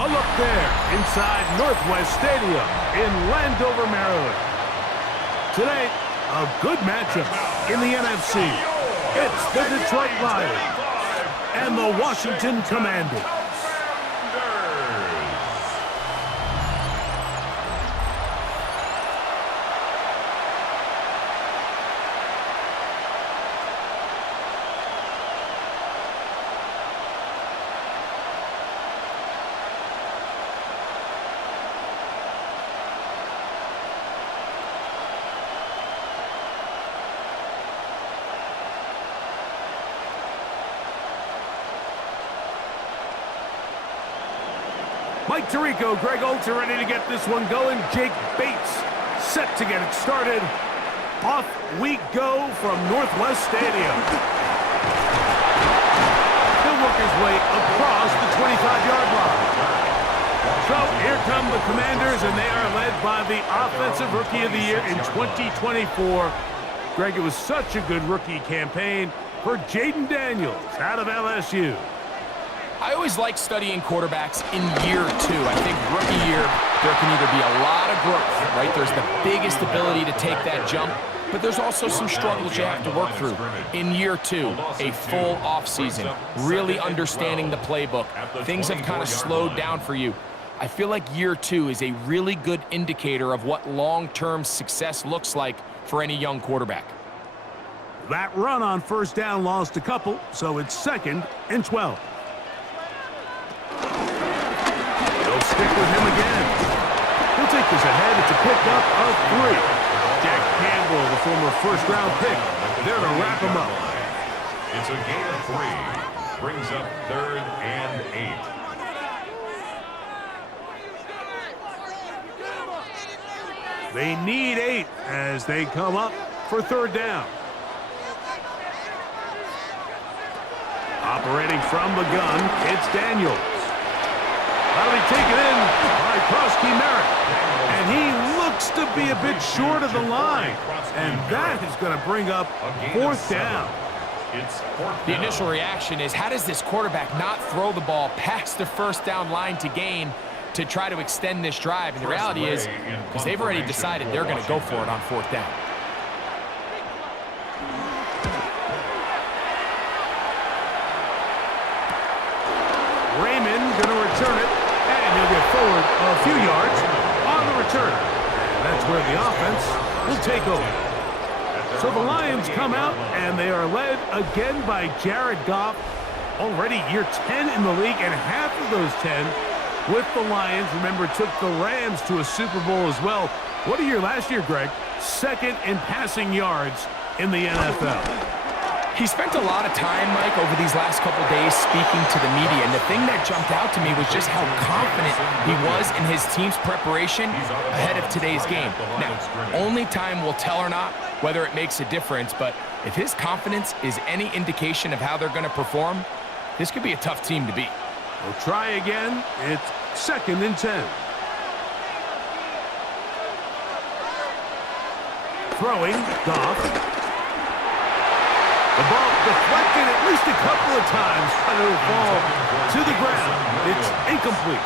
A look there inside Northwest Stadium in Landover, Maryland. Today, a good matchup in the NFC. It's the Detroit Lions and the Washington Commanders. Mike Tirico, Greg Olds are ready to get this one going. Jake Bates set to get it started. Off we go from Northwest Stadium. He'll work his way across the 25-yard line. So here come the Commanders, and they are led by the Offensive Rookie of the Year in 2024. Greg, it was such a good rookie campaign for Jaden Daniels out of LSU. I always like studying quarterbacks in year two. I think rookie year, there can either be a lot of growth, right? There's the biggest ability to take that jump, but there's also some struggles you have to work through. In year two, a full offseason, really understanding the playbook. Things have kind of slowed down for you. I feel like year two is a really good indicator of what long-term success looks like for any young quarterback. That run on first down lost a couple, so it's 2nd and 12. They'll stick with him again. He'll take this ahead. It's a pickup of 3. Jack Campbell, the former first-round pick, there to wrap him up. It's a gain of 3. Brings up 3rd and 8. They need 8 as they come up for 3rd down. Operating from the gun, it's Daniels. That'll be taken in by Krosky Merritt. And he looks to be a bit short of the line. And that is going to bring up 4th down. The initial reaction is, how does this quarterback not throw the ball past the first down line to gain to try to extend this drive? And the reality is, because they've already decided they're going to go for it on 4th down. Raymond going to return it, and he'll get forward a few yards on the return. And that's where the offense will take over. So the Lions come out, and they are led again by Jared Goff. Already year 10 in the league, and half of those 10 with the Lions. Remember, took the Rams to a Super Bowl as well. What a year last year, Greg. 2nd in passing yards in the NFL. He spent a lot of time, Mike, over these last couple days speaking to the media, and the thing that jumped out to me was just how confident he was in his team's preparation ahead of today's game. Now, only time will tell or not whether it makes a difference, but if his confidence is any indication of how they're going to perform, this could be a tough team to beat. We'll try again. It's 2nd and 10. Throwing, Goff. The ball deflected at least a couple of times, and it will fall to the ground. It's incomplete.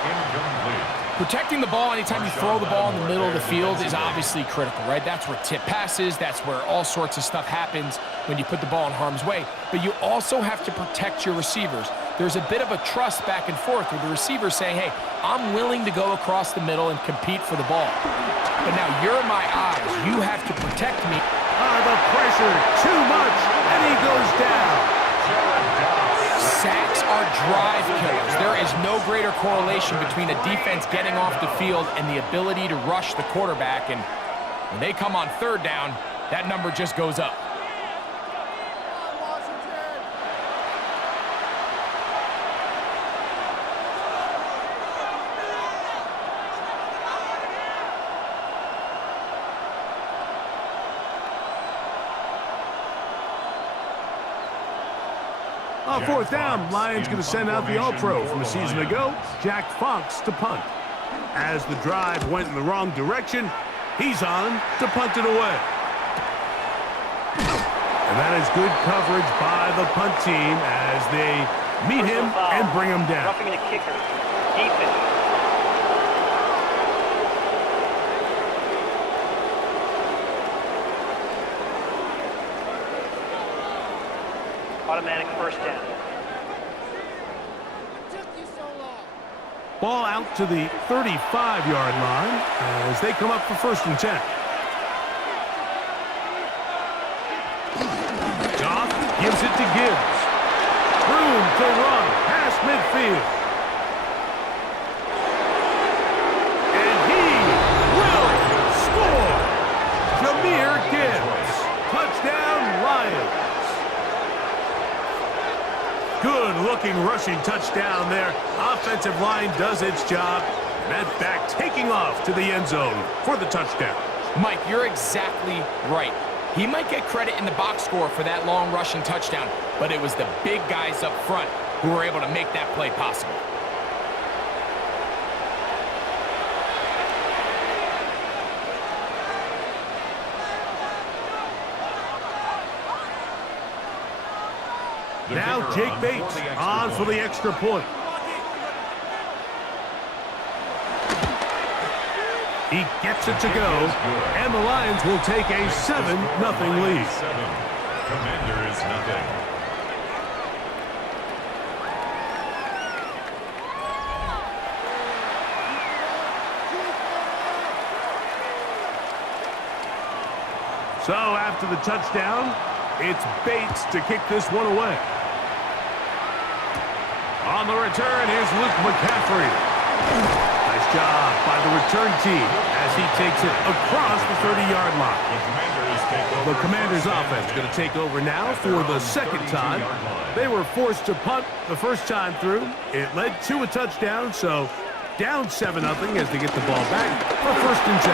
Protecting the ball anytime you throw the ball in the middle of the field is obviously critical, right? That's where tip passes, that's where all sorts of stuff happens when you put the ball in harm's way. But you also have to protect your receivers. There's a bit of a trust back and forth with the receivers saying, hey, I'm willing to go across the middle and compete for the ball. But now you're my eyes. You have to protect me. The pressure, too much, and he goes down. Sacks are drive killers. There is no greater correlation between a defense getting off the field and the ability to rush the quarterback. And when they come on 3rd down, that number just goes up. On 4th down, Lions going to send out the All-Pro from a season ago, Jack Fox, to punt. As the drive went in the wrong direction, he's on to punt it away. And that is good coverage by the punt team as they meet him and bring him down. Roughing the kicker. Defense. automatic first down. Ball out to the 35-yard line as they come up for 1st and 10. Goff gives it to Gibbs. Room to run past midfield. And he will score. Jahmyr Gibbs. Touchdown, Lions. Good-looking rushing touchdown there. Offensive line does its job. And that back taking off to the end zone for the touchdown. Mike, you're exactly right. He might get credit in the box score for that long rushing touchdown, but it was the big guys up front who were able to make that play possible. Now Jake Bates on for the extra point. He gets it to go, and the Lions will take a 7-0 lead. 7. Commanders nothing. So after the touchdown, it's Bates to kick this one away. On the return, here's Luke McCaffrey. Nice job by the return team as he takes it across the 30-yard line. The Commanders offense going to take over now for the 2nd time. They were forced to punt the first time through. It led to a touchdown, so down 7-0 as they get the ball back for 1st and 10.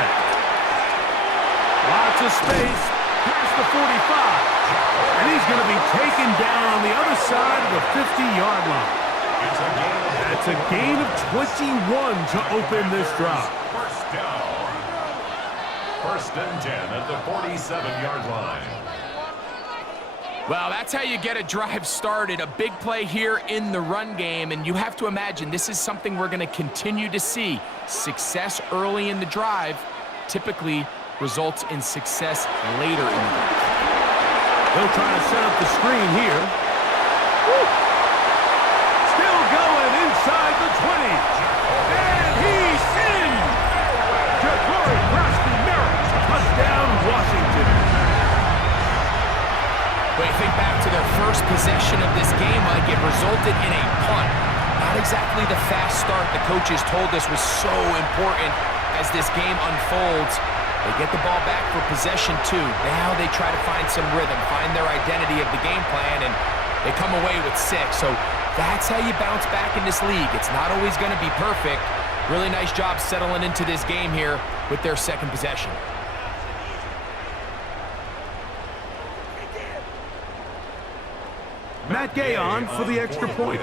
Lots of space past the 45. And he's going to be taken down on the other side of the 50-yard line. That's a gain of 21 to open this drive. First down. 1st and 10 at the 47-yard line. Well, that's how you get a drive started. A big play here in the run game, and you have to imagine this is something we're going to continue to see. Success early in the drive typically results in success later in the drive. They'll try to set up the screen here. Woo. Still going inside the 20. And he's in. Ja'Cory Merritt. Touchdown, Washington. When you think back to their first possession of this game, Mike, it resulted in a punt. Not exactly the fast start the coaches told us was so important as this game unfolds. They get the ball back for possession 2. Now they try to find some rhythm, find their identity of the game plan, and they come away with 6. So that's how you bounce back in this league. It's not always going to be perfect. Really nice job settling into this game here with their 2nd possession. Matt Gay on for the extra point.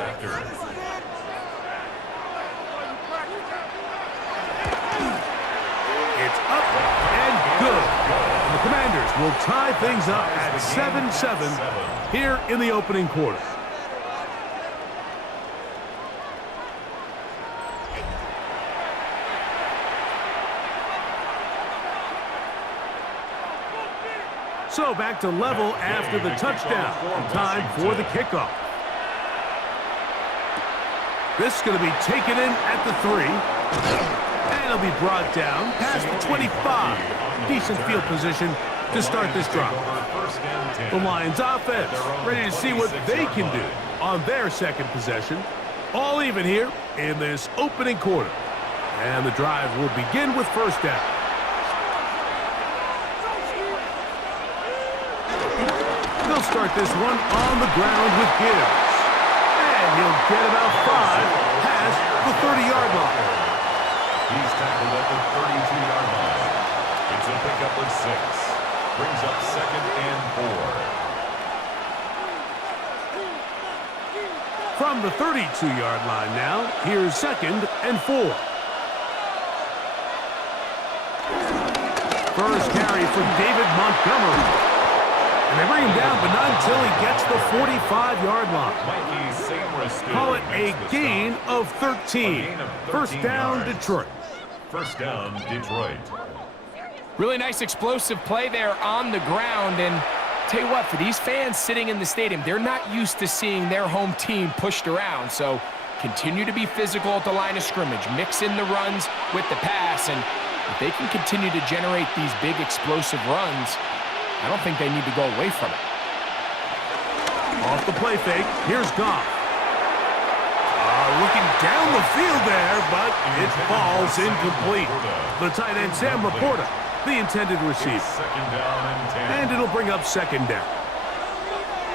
It's up and good. And the Commanders will tie things up at 7-7 here in the opening quarter. So back to level after the touchdown. Time for the kickoff. This is going to be taken in at the 3. And it'll be brought down past the 25. Decent field position to start this drive. The Lions offense ready to see what they can do on their 2nd possession. All even here in this opening quarter. And the drive will begin with 1st down. They'll start this one on the ground with Gibbs. And he'll get about 5 past the 30-yard line. He's tackled at the 32-yard line. It's a pickup of 6. Brings up 2nd and 4. From the 32-yard line now, here's 2nd and 4. First carry for David Montgomery. And they bring him down, but not until he gets the 45-yard line. Call it a gain of 13. First down, Detroit. First down, Detroit. Really nice explosive play there on the ground, and Tell you what, for these fans sitting in the stadium, they're not used to seeing their home team pushed around. So continue to be physical at the line of scrimmage. Mix in the runs with the pass. And if they can continue to generate these big explosive runs, I don't think they need to go away from it. Off the play fake, here's Goff. Looking down the field there, but it falls incomplete. The tight end, Sam Laporta, the intended receiver. And it'll bring up second down.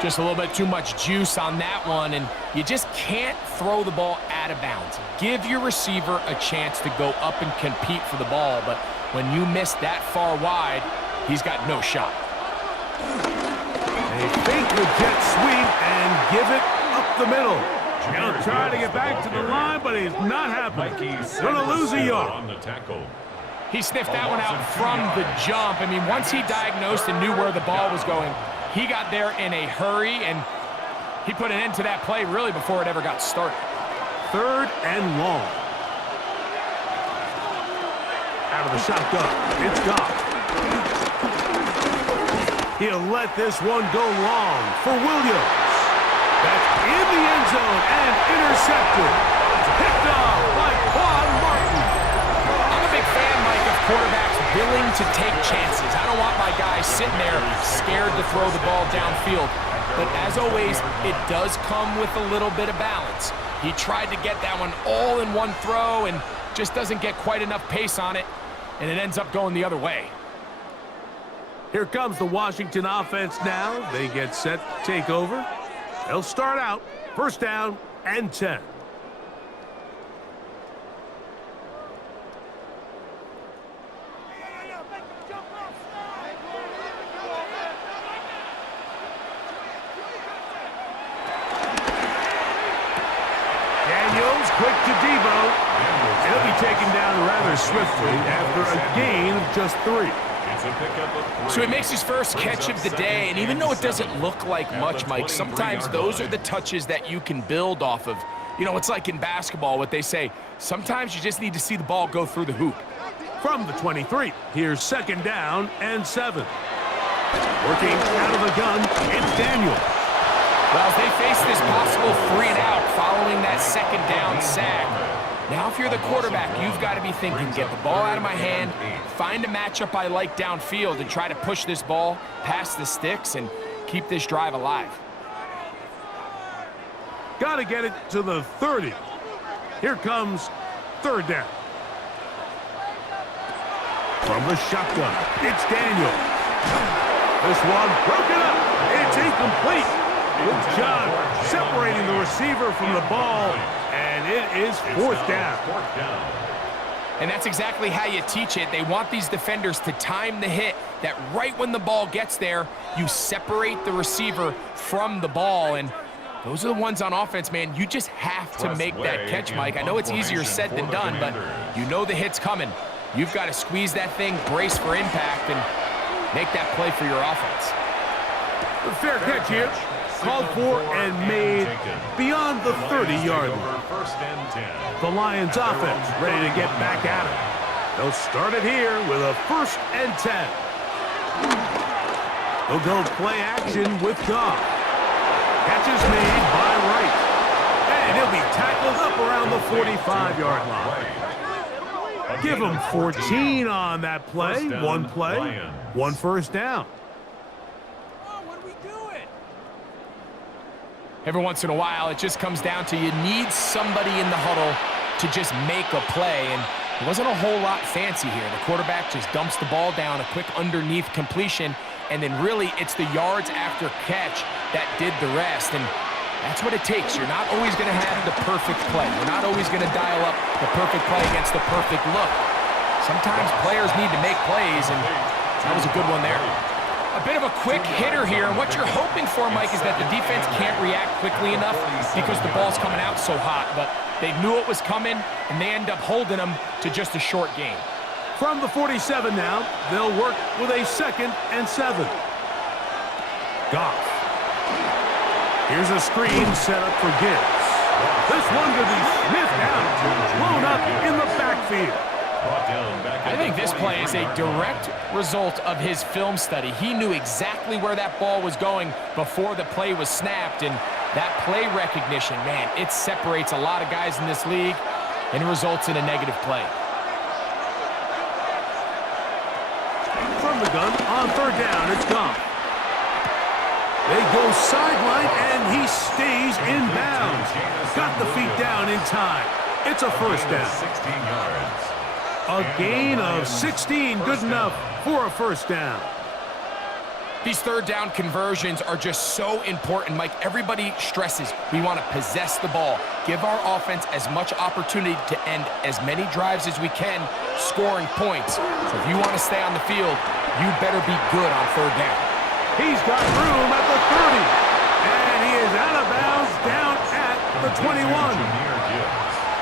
Just a little bit too much juice on that one, and you just can't throw the ball out of bounds. Give your receiver a chance to go up and compete for the ball, but when you miss that far wide, he's got no shot. They fake the jet sweep and give it up the middle. He'll try to get back to the line, but he's not happy. Going to lose a yard. He sniffed that one out from the jump. I mean, once he diagnosed and knew where the ball was going, he got there in a hurry, and he put an end to that play really before it ever got started. Third and long. Out of the shotgun, it's Goff. He'll let this one go long for Williams. That's in the end zone and intercepted. Picked off by Quan Martin. I'm a big fan, Mike, of quarterbacks willing to take chances. I don't want my guys sitting there scared to throw the ball downfield. But as always, it does come with a little bit of balance. He tried to get that one all in one throw and just doesn't get quite enough pace on it, and it ends up going the other way. Here comes the Washington offense now. They get set to take over. They'll start out first down and 10. Daniels quick to Debo. He'll be taken down rather swiftly after a gain of just 3. So he makes his first catch of the day, and even though it doesn't look like much, Mike, sometimes those are the touches that you can build off of. You know, it's like in basketball, what they say, sometimes you just need to see the ball go through the hoop. From the 23, here's second down and 7. Working out of the gun, it's Daniels. Well, as they face this possible 3 and out following that second down sack, now if you're the quarterback, you've got to be thinking, get the ball out of my hand, find a matchup I like downfield, and try to push this ball past the sticks and keep this drive alive. Got to get it to the 30. Here comes third down. From the shotgun, it's Daniels. This one broken up. It's incomplete. Good job separating the receiver from the ball, and it is fourth down. And that's exactly how you teach it. They want these defenders to time the hit, that right when the ball gets there, you separate the receiver from the ball. And those are the ones on offense, man. You just have to make that catch, Mike. I know it's easier said than done, but you know the hit's coming. You've got to squeeze that thing, brace for impact, and make that play for your offense. The fair catch here. Called for and made beyond the 30-yard line. The Lions offense ready to get back at it. They'll start it here with a 1st and 10. They'll go play action with Goff. Catch is made by Wright. And he'll be tackled up around the 45-yard line. Give him 14 on that play. One play, one first down. Every once in a while, it just comes down to you need somebody in the huddle to just make a play, and it wasn't a whole lot fancy here. The quarterback just dumps the ball down, a quick underneath completion, and then really it's the yards after catch that did the rest, and that's what it takes. You're not always going to have the perfect play. You're not always going to dial up the perfect play against the perfect look. Sometimes players need to make plays, and that was a good one there. A bit of a quick hitter here, and what you're hoping for, Mike, is that the defense can't react quickly enough because the ball's coming out so hot, but they knew it was coming, and they end up holding them to just a short gain. From the 47 now, they'll work with a 2nd and 7. Goff. Here's a screen set up for Gibbs. This one could be sniffed out, blown up in the backfield. Brought down back I at think the this play is a 23-yard direct result of his film study. He knew exactly where that ball was going before the play was snapped, and that play recognition, man, it separates a lot of guys in this league and results in a negative play. From the gun, on third down, it's Goff. They go sideline, and he stays in bounds. Got the feet down in time. It's a first down. 16 yards. A gain of 16, good enough for a first down. These third down conversions are just so important, Mike. Everybody stresses we want to possess the ball, give our offense as much opportunity to end as many drives as we can, scoring points. So if you want to stay on the field, you better be good on third down. He's got room at the 30, and he is out of bounds down at the 21.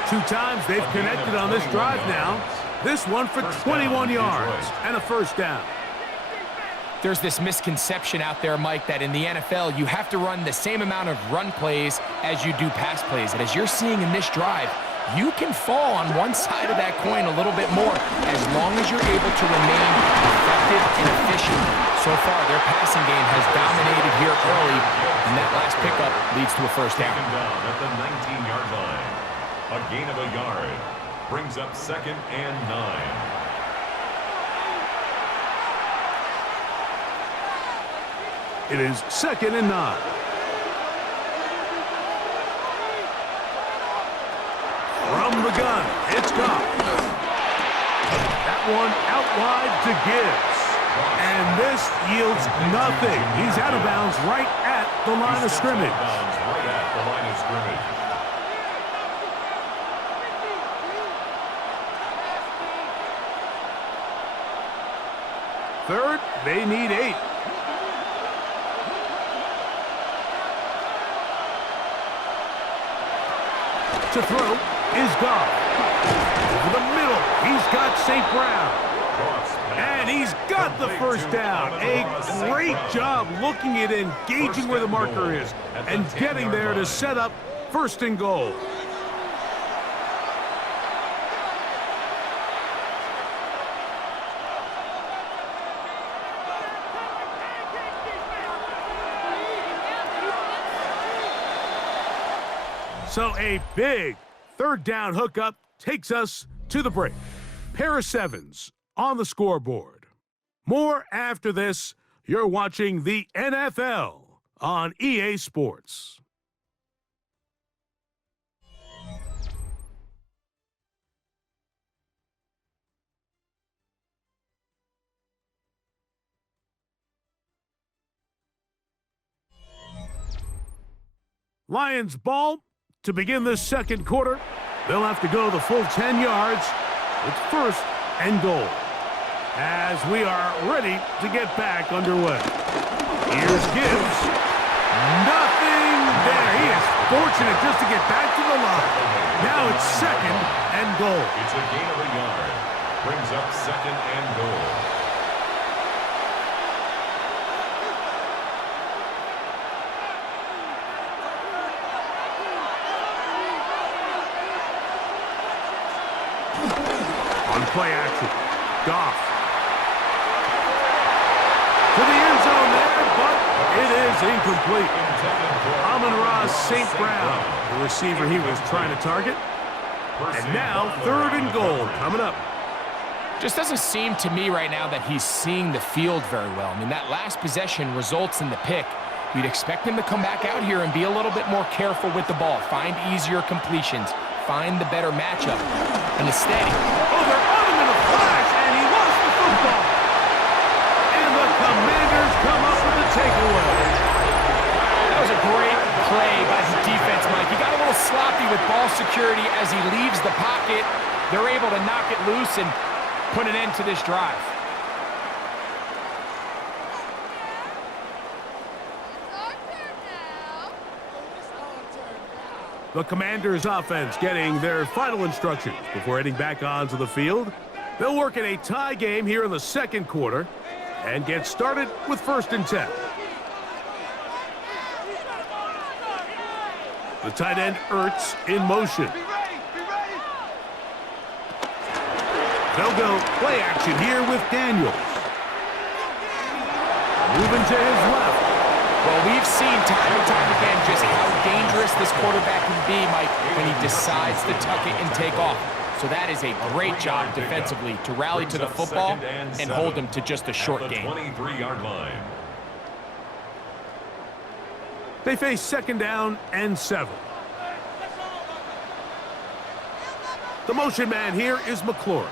2 times they've connected on this drive now. This one for 21 yards and a first down. There's this misconception out there, Mike, that in the NFL, you have to run the same amount of run plays as you do pass plays. And as you're seeing in this drive, you can fall on one side of that coin a little bit more as long as you're able to remain effective and efficient. So far, their passing game has dominated here early, and that last pickup leads to a first down. Taken down at the 19-yard line. A gain of a yard brings up 2nd and 9. It is 2nd and 9. From the gun, it's Goff. That one out wide to Gibbs. And this yields nothing. He's out of bounds right at the line of scrimmage. Right at the line of scrimmage. Third, they need 8. To throw is Goff. Over the middle, he's got St. Brown. And he's got the first down. A great job looking at engaging where the marker is and getting there to set up 1st and goal. So a big third down hookup takes us to the break. Pair of 7s on the scoreboard. More after this. You're watching the NFL on EA Sports. Lions ball to begin this second quarter. They'll have to go the full 10 yards. It's 1st and goal. As we are ready to get back underway. Here's Gibbs. Nothing there. He is fortunate just to get back to the line. Now it's 2nd and goal. It's a gain of a yard. Brings up 2nd and goal. On play action. Goff. To the end zone there, but it is incomplete. Amon-Ra St. Brown, the receiver he was trying to target. And now 3rd and goal coming up. Just doesn't seem to me right now that he's seeing the field very well. I mean, that last possession results in the pick. You'd expect him to come back out here and be a little bit more careful with the ball, find easier completions, find the better matchup. And instead, oh, they're on him in a flash, and he lost the football. And the Commanders come up with the takeaway. That was a great play by the defense, Mike. He got a little sloppy with ball security as he leaves the pocket. They're able to knock it loose and put an end to this drive. The Commanders' offense getting their final instructions before heading back onto the field. They'll work in a tie game here in the second quarter and get started with 1st and 10. The tight end Ertz in motion. They'll go play action here with Daniels. Moving to his left. Well, we've seen time and time again just how dangerous this quarterback can be, Mike, when he decides to tuck it and take off. So that is a great job defensively to rally to the football and hold him to just a short gain. 23-yard line. They face 2nd down and 7. The motion man here is McLaurin.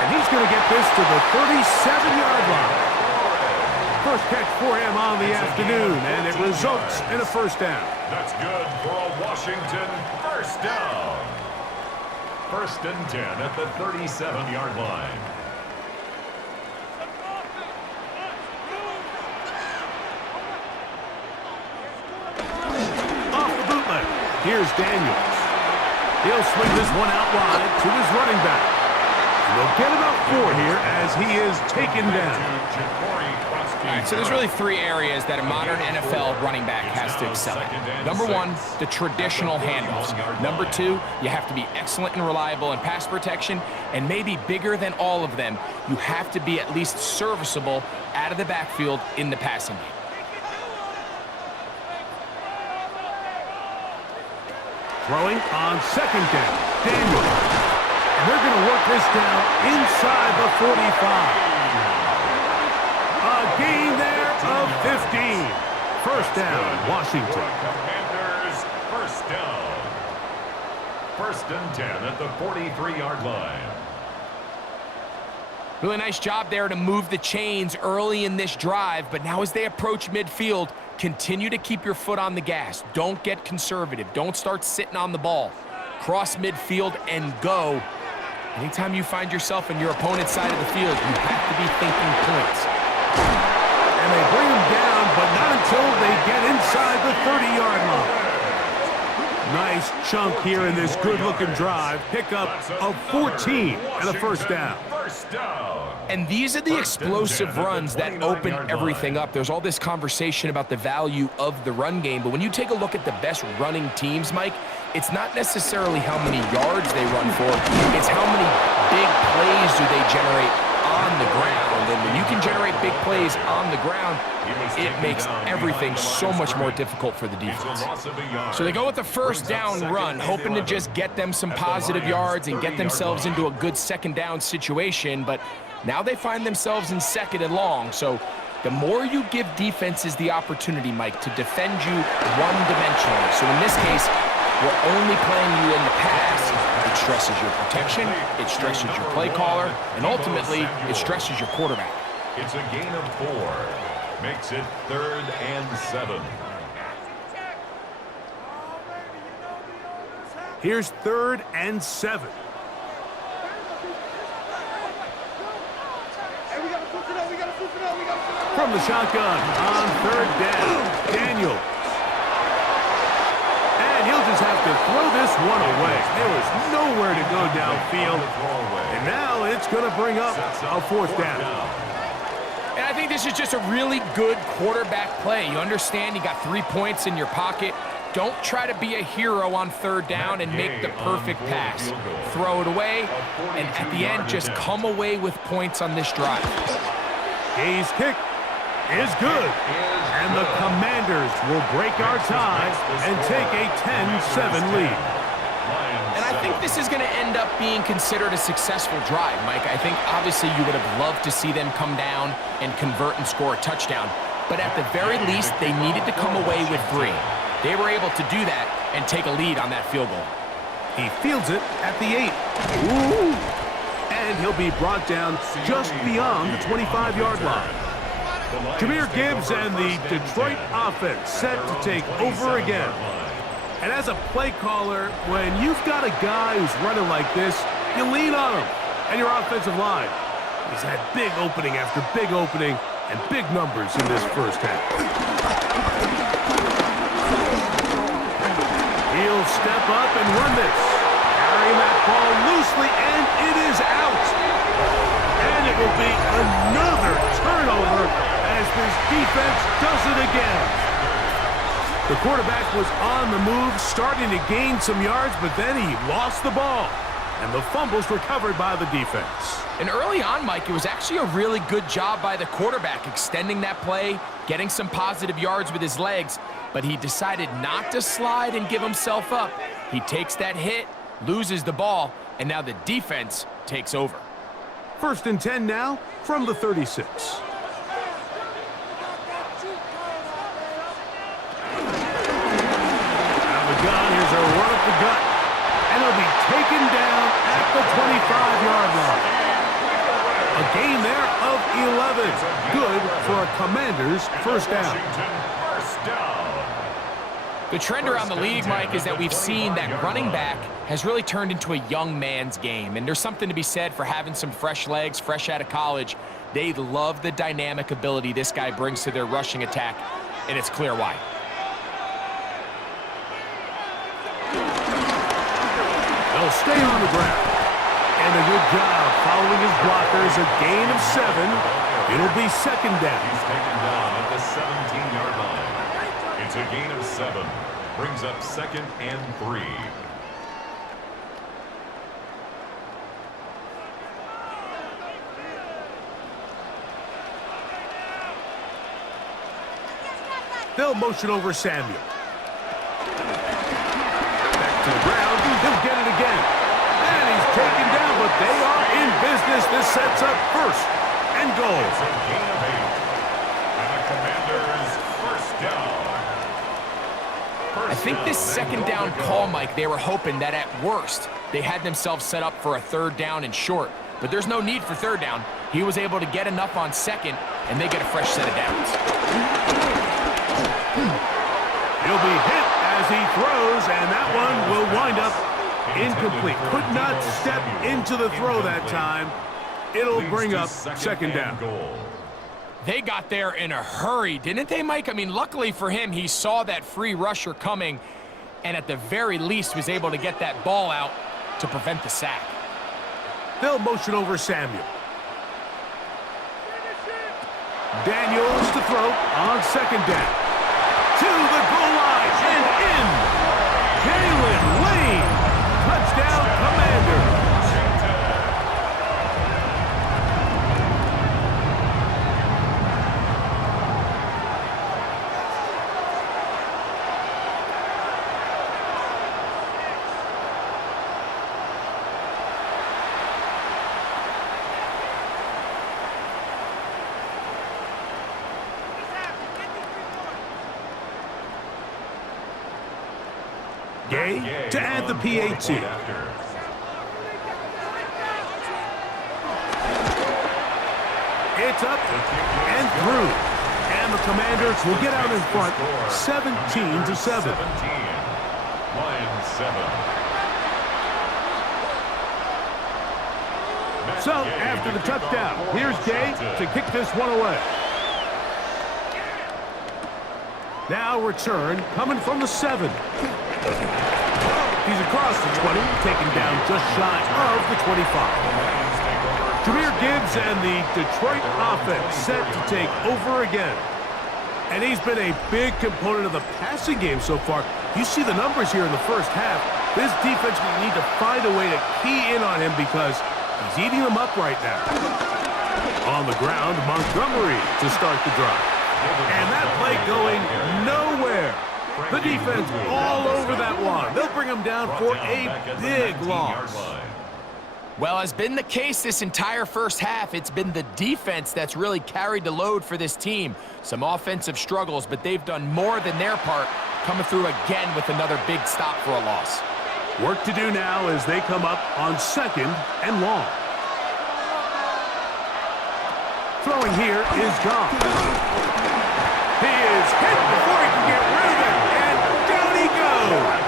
And he's going to get this to the 37-yard line. First catch for him on the afternoon, and it results in a 1st down. That's good for a Washington 1st down. 1st and 10 at the 37-yard line. Off the bootleg. Here's Daniels. He'll swing this one out wide to his running back. He'll get about 4 here as he is taken down. All right, so there's really 3 areas that a modern NFL running back has to excel at. Number 1, the traditional handoffs. Number 2, you have to be excellent and reliable in pass protection. And maybe bigger than all of them, you have to be at least serviceable out of the backfield in the passing game. Throwing on 2nd down. Daniels. And they're going to work this down inside the 45. A gain there of 15. 1st down, Washington. Commanders, 1st down. 1st and 10 at the 43-yard line. Really nice job there to move the chains early in this drive, but now as they approach midfield, continue to keep your foot on the gas. Don't get conservative. Don't start sitting on the ball. Cross midfield and go. Anytime you find yourself in your opponent's side of the field, you have to be thinking points. And they bring him down, but not until they get inside the 30-yard line. Nice chunk here in this good-looking drive. Pickup of 14 and a 1st down. 1st down. And these are the explosive runs that open everything up. There's all this conversation about the value of the run game, but when you take a look at the best running teams, Mike, it's not necessarily how many yards they run for, it's how many big plays do they generate on the ground. And when you can generate big plays on the ground, it makes everything so much more difficult for the defense. So they go with the 1st down run, hoping to just get them some positive yards and get themselves into a good 2nd down situation, but now they find themselves in 2nd and long. So the more you give defenses the opportunity, Mike, to defend you one-dimensionally. So in this case, we're only playing you in the pass. It stresses your protection, it stresses your play caller, and ultimately, it stresses your quarterback. It's a gain of 4. Makes it 3rd and 7. Here's 3rd and 7. From the shotgun on 3rd down, Daniels. And he'll just have to throw this one away. There was nowhere to go downfield. And now it's going to bring up a 4th down. And I think this is just a really good quarterback play. You understand you got 3 points in your pocket. Don't try to be a hero on 3rd down and make the perfect pass. Throw it away, and at the end, just come away with points on this drive. Hayes' kick is good. And the Commanders will break our tie and take a 10-7 lead. And I think this is going to end up being considered a successful drive, Mike. I think obviously you would have loved to see them come down and convert and score a touchdown. But at the very least, they needed to come away with 3. They were able to do that and take a lead on that field goal. He fields it at the 8. Ooh. And he'll be brought down just beyond the 25-yard line. Jahmyr Gibbs and the Detroit offense set to take over again. And as a play caller, when you've got a guy who's running like this, you lean on him and your offensive line. He's had big opening after big opening and big numbers in this 1st half. He'll step up and run this. Carrying that ball loosely, and it is out. And it will be another turnover as this defense does it again. The quarterback was on the move, starting to gain some yards, but then he lost the ball. And the fumble's recovered by the defense. And early on, Mike, it was actually a really good job by the quarterback, extending that play, getting some positive yards with his legs, but he decided not to slide and give himself up. He takes that hit, loses the ball, and now the defense takes over. 1st and 10 now from the 36. Gun, here's a run up the gut, and he'll be taken down at the 25-yard line. A gain there of 11. Good for a Commander's first down. The trend around the league, Mike, is that we've seen that running back has really turned into a young man's game, and there's something to be said for having some fresh legs, fresh out of college. They love the dynamic ability this guy brings to their rushing attack, and it's clear why. They'll stay on the ground. And a good job following his blockers. A gain of 7. It'll be 2nd down. He's taken down at the 17-yard line. It's a gain of 7. Brings up 2nd and 3. They'll motion over Samuel. Back to the ground. He'll get it again. And he's taken down, but they are in business. This sets up 1st and goal. It's a gain of 8. And the Commanders' first down. I think this 2nd down call, Mike, they were hoping that at worst they had themselves set up for a 3rd down and short. But there's no need for 3rd down. He was able to get enough on 2nd, and they get a fresh set of downs. He'll be hit as he throws, and that one will wind up incomplete. Could not step into the throw that time. It'll bring up 2nd down. They got there in a hurry, didn't they, Mike? I mean, luckily for him, he saw that free rusher coming, and at the very least was able to get that ball out to prevent the sack. They'll motion over Samuel. Daniels to throw on 2nd down. To the goal line and in. Jalen Lane. Touchdown, Commander. Gay to add the PAT. It's up and through. And the Commanders will get out in front 17-7. Lions 7. So, after the touchdown, here's Gay to kick this one away. Now return coming from the 7. He's across the 20, taken down just shy of the 25. Jahmyr Gibbs and the Detroit offense set to take over again. And he's been a big component of the passing game so far. You see the numbers here in the first half. This defense will need to find a way to key in on him because he's eating them up right now. On the ground, Montgomery to start the drive. And that play going nowhere. The defense all over that one. They'll bring him down for a big loss. Well, as been the case this entire first half, it's been the defense that's really carried the load for this team. Some offensive struggles, but they've done more than their part, coming through again with another big stop for a loss. Work to do now as they come up on 2nd and long. Throwing here is gone. He is hit before he can get rid of it, and down he goes.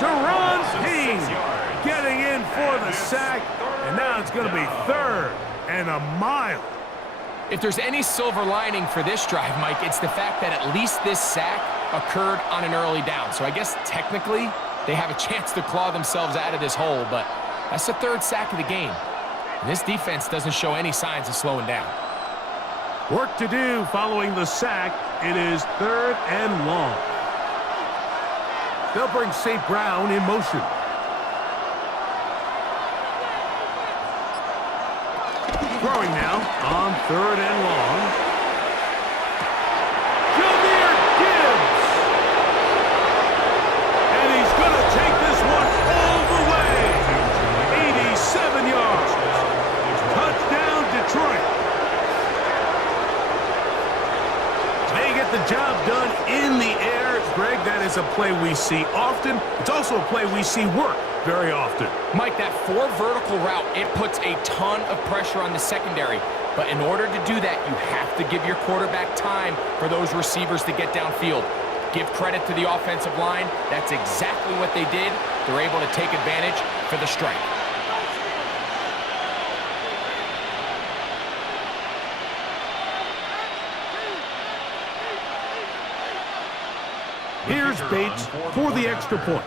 Deron Payne getting in for the sack, and now it's going to be 3rd and a mile. If there's any silver lining for this drive, Mike, it's the fact that at least this sack occurred on an early down. So I guess technically they have a chance to claw themselves out of this hole, but that's the 3rd sack of the game. And this defense doesn't show any signs of slowing down. Work to do following the sack. It is 3rd and long. They'll bring St. Brown in motion. Throwing now on 3rd and long. Jahmyr Gibbs. And he's going to take this one all the way. 87 yards. Touchdown, Detroit. They get the job done in the air. Greg, that is a play we see often. It's also a play we see work very often. Mike, that 4 vertical route, it puts a ton of pressure on the secondary. But in order to do that, you have to give your quarterback time for those receivers to get downfield. Give credit to the offensive line. That's exactly what they did. They're able to take advantage for the strike. Here's Bates for the extra point.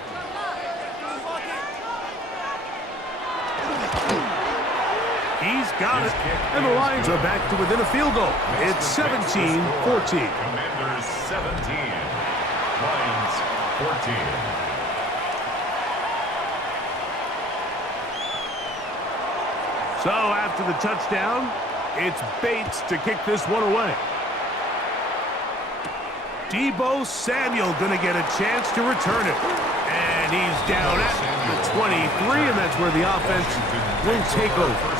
He's got it. And the Lions are back to within a field goal. It's 17-14. Commanders 17. Lions 14. So after the touchdown, it's Bates to kick this one away. Deebo Samuel going to get a chance to return it. And he's down at the 23, and that's where the offense will take over.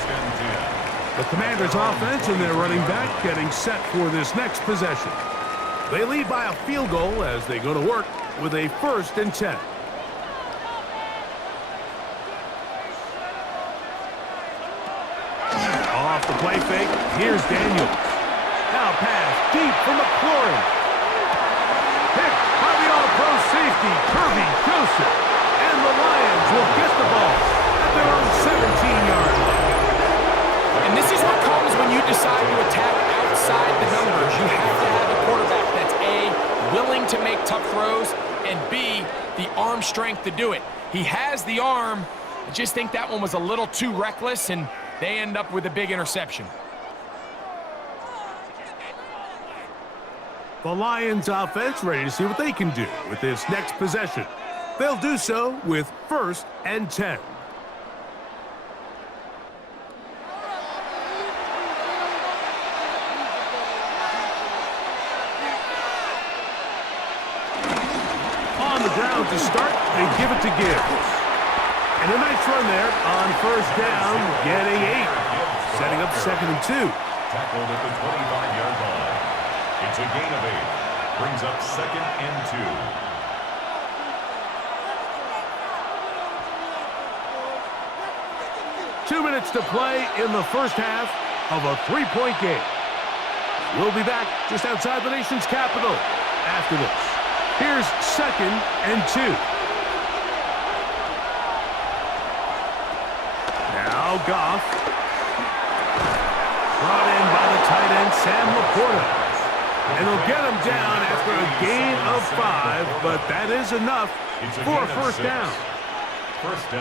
The Commanders' offense and their running back getting set for this next possession. They lead by a field goal as they go to work with a 1st and 10. Off the play fake, here's Daniels. Now pass deep for McLaurin. Picked by the All-Pro safety, Kirby Joseph. And the Lions will get the ball at their own 17-yard line. And this is what comes when you decide to attack outside the numbers. You have to have a quarterback that's A, willing to make tough throws, and B, the arm strength to do it. He has the arm. I just think that one was a little too reckless, and they end up with a big interception. The Lions offense ready to see what they can do with this next possession. They'll do so with 1st and 10. On the ground to start, they give it to Gibbs. And a nice run there on 1st down, getting 8. Setting up 2nd and 2. Tackled at the 25-yard line. It's a gain of 8. Brings up 2nd and 2. 2 minutes to play in the first half of a 3-point game. We'll be back just outside the nation's capital after this. Here's 2nd and 2. Now Goff. Brought in by the tight end, Sam Laporta. And they'll get him down after a gain of 5, but that is enough for a 1st down.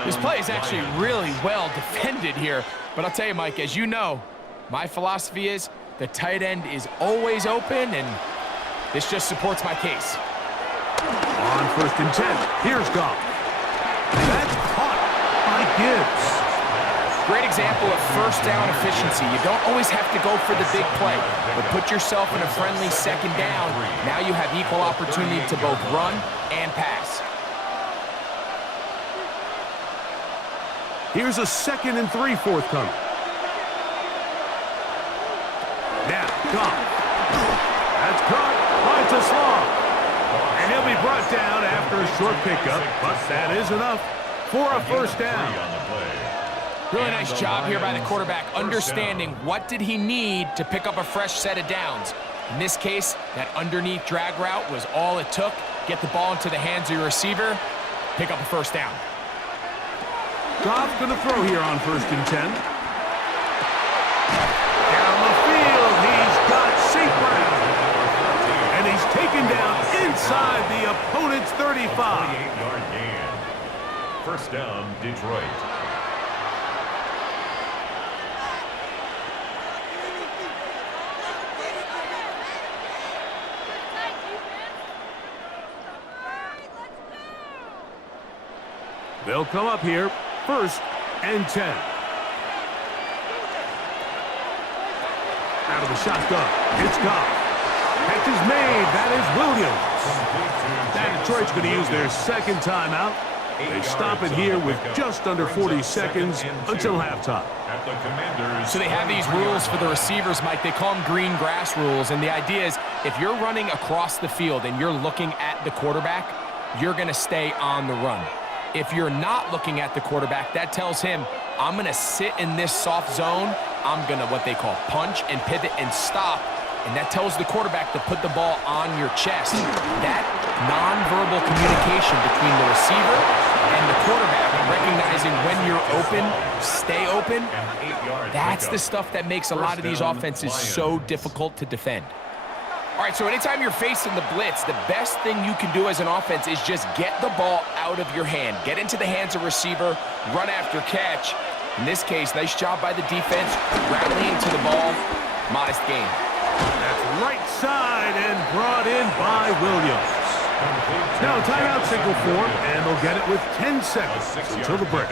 This play is actually really well defended here. But I'll tell you, Mike, as you know, my philosophy is the tight end is always open, and this just supports my case. On 1st and 10, here's Goff. That's caught by Gibbs. Great example of 1st down efficiency. You don't always have to go for the big play, but put yourself in a friendly 2nd down. Now you have equal opportunity to both run and pass. Here's a 2nd and 3 forthcoming. Now, Goff. That's caught. Finds a slog. And he'll be brought down after a short pickup, but that is enough for a 1st down. Really nice job here by the quarterback, understanding what did he need to pick up a fresh set of downs. In this case, that underneath drag route was all it took. Get the ball into the hands of your receiver, pick up a 1st down. Goff going to throw here on 1st and 10. Down the field, he's got St. Brown. And he's taken down inside the opponent's 35. 38-yard gain. 1st down, Detroit. They'll come up here, 1st and 10. Out of the shotgun, it's Goff. Catch is made, that is Williams. Now Detroit's going to use their second timeout. They stop it here with just under 40 seconds until halftime. So they have these rules for the receivers, Mike. They call them green grass rules, and the idea is if you're running across the field and you're looking at the quarterback, you're going to stay on the run. If you're not looking at the quarterback, that tells him, I'm going to sit in this soft zone. I'm going to what they call punch and pivot and stop. And that tells the quarterback to put the ball on your chest. That nonverbal communication between the receiver and the quarterback, recognizing when you're open, stay open, that's the stuff that makes a lot of these offenses so difficult to defend. All right, so anytime you're facing the blitz, the best thing you can do as an offense is just get the ball out of your hand. Get into the hands of receiver, run after catch. In this case, nice job by the defense, rallying to the ball. Modest gain. That's right side and brought in by Williams. Now timeout signal form, and they'll get it with 10 seconds until the break.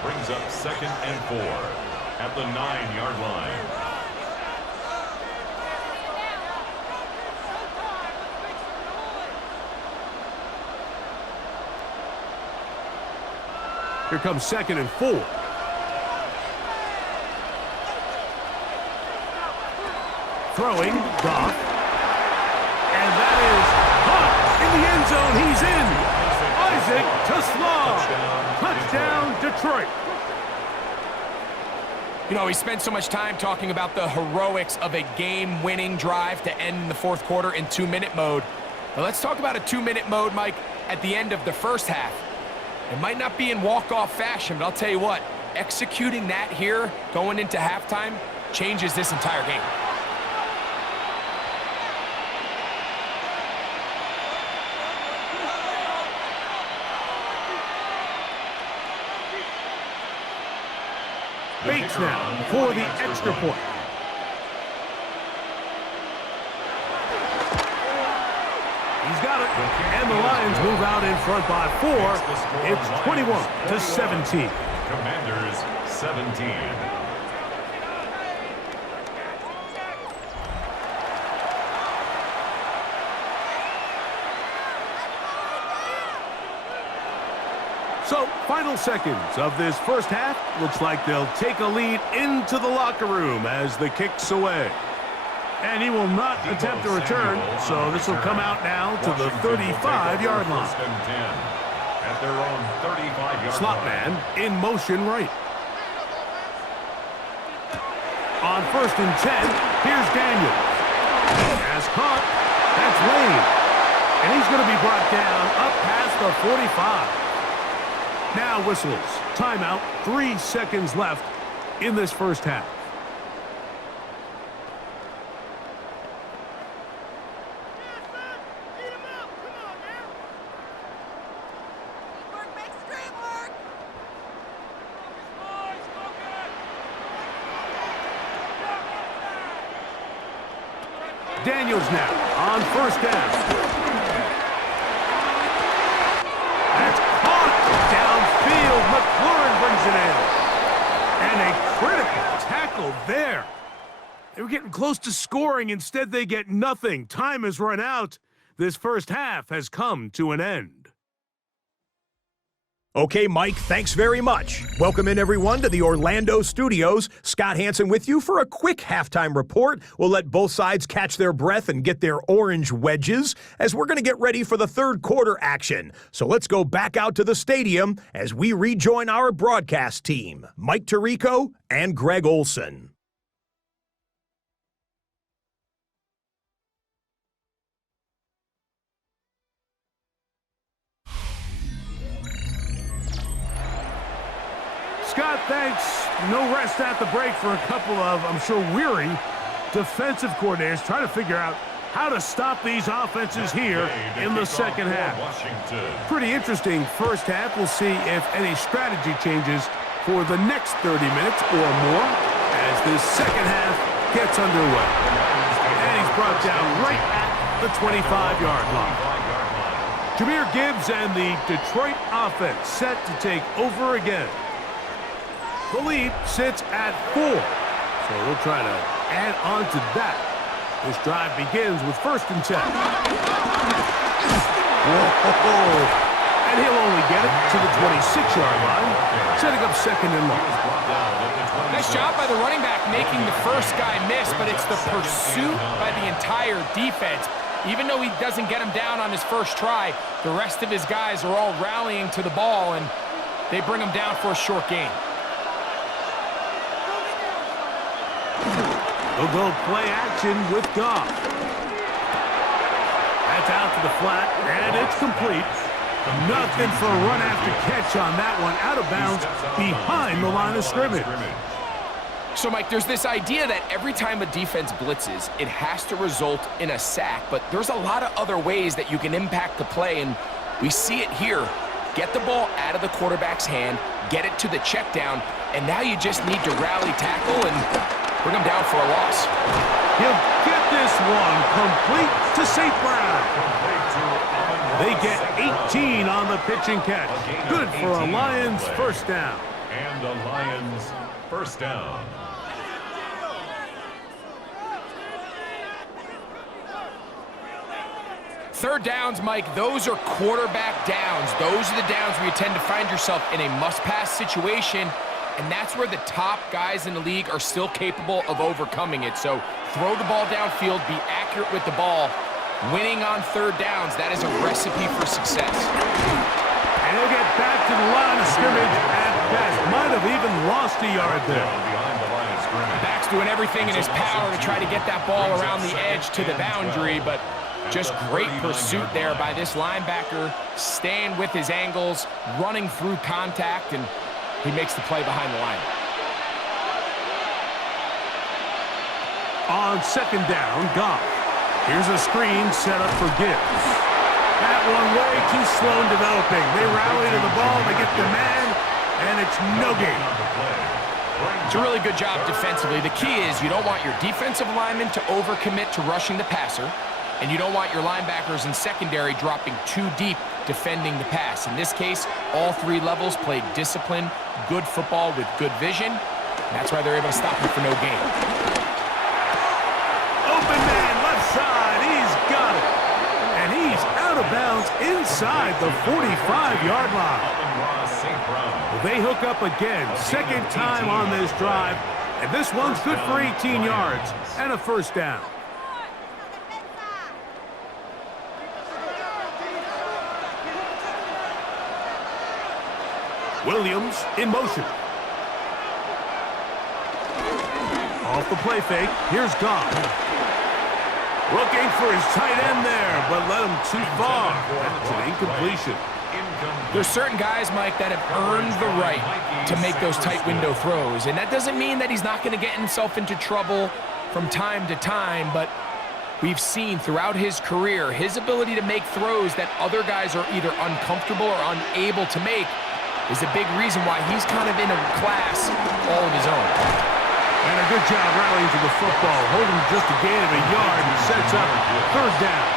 Brings up 2nd and 4 at the 9-yard line. Here comes 2nd and 4. Throwing, Goff. And that is caught in the end zone. He's in. Isaac to Slaw. Touchdown, Detroit. You know, we spent so much time talking about the heroics of a game-winning drive to end the 4th quarter in 2-minute mode. Now let's talk about a 2-minute mode, Mike, at the end of the first half. It might not be in walk-off fashion, but I'll tell you what, executing that here, going into halftime, changes this entire game. Bates now for the extra point. He's got it. And the Lions move out in front by 4. It's 21-17. Commanders 17. So, final seconds of this first half. Looks like they'll take a lead into the locker room as the kick's away. And he will not attempt a return, so this will come out now to the 35-yard line. At their own 35-yard Slot man in motion right. On 1st and 10, here's Daniels. Has caught. That's Lane. And he's going to be brought down up past the 45. Now whistles. Timeout. 3 seconds left in this first half. Daniels now on 1st down. That's caught downfield. McLaurin brings it in. And a critical tackle there. They were getting close to scoring. Instead, they get nothing. Time has run out. This first half has come to an end. Okay, Mike, thanks very much. Welcome in, everyone, to the Orlando studios. Scott Hansen with you for a quick halftime report. We'll let both sides catch their breath and get their orange wedges as we're going to get ready for the 3rd quarter action. So let's go back out to the stadium as we rejoin our broadcast team, Mike Tirico and Greg Olson. Scott, thanks. No rest at the break for a couple of, I'm sure, weary defensive coordinators trying to figure out how to stop these offenses here in the second half. Pretty interesting first half. We'll see if any strategy changes for the next 30 minutes or more as this second half gets underway. And he's brought down right at the 25-yard line. Jahmyr Gibbs and the Detroit offense set to take over again. The lead sits at 4, so we'll try to add on to that. This drive begins with 1st and 10. Whoa. And he'll only get it to the 26-yard line, setting up 2nd and long. Nice job by the running back making the first guy miss, but it's the pursuit by the entire defense. Even though he doesn't get him down on his first try, the rest of his guys are all rallying to the ball, and they bring him down for a short gain. They'll go play action with Goff. That's out to the flat, and it's complete. Nothing for a run after catch on that one, out of bounds behind the line of scrimmage. So, Mike, there's this idea that every time a defense blitzes, it has to result in a sack, but there's a lot of other ways that you can impact the play, and we see it here. Get the ball out of the quarterback's hand, get it to the check down, and now you just need to rally tackle and bring him down for a loss. He'll get this one complete to St. Brown. They get 18 on the pitch and catch. Good for a Lions first down. And a Lions first down. Third downs, Mike, those are quarterback downs. Those are the downs where you tend to find yourself in a must-pass situation, and that's where the top guys in the league are still capable of overcoming it. So throw the ball downfield, be accurate with the ball. Winning on third downs, that is a recipe for success. And he'll get back to the line of scrimmage at best. Might have even lost a yard there. Back's doing everything in his power to try to get that ball around the edge to the boundary, but just great pursuit there by this linebacker, staying with his angles, running through contact, and he makes the play behind the line. On 2nd down, Goff. Here's a screen set up for Gibbs. That one way too slow in developing. They rally to the ball, they get the man, and it's no gain. It's a really good job defensively. The key is you don't want your defensive linemen to overcommit to rushing the passer, and you don't want your linebackers in secondary dropping too deep defending the pass. In this case, all 3 levels played disciplined, good football with good vision. That's why they're able to stop him for no gain. Open man, left side, he's got it. And he's out of bounds inside the 45-yard line. Well, they hook up again, 2nd time on this drive, and this one's good for 18 yards and a first down. Williams in motion. Off the play fake, here's Goff. Looking for his tight end there, but led him too far. That's an incompletion. There's certain guys, Mike, that have earned the right to make those tight window throws, and that doesn't mean that he's not going to get himself into trouble from time to time, but we've seen throughout his career his ability to make throws that other guys are either uncomfortable or unable to make is a big reason why he's kind of in a class all of his own. And a good job rallying to the football, holding just a gain of a yard and sets up 3rd down.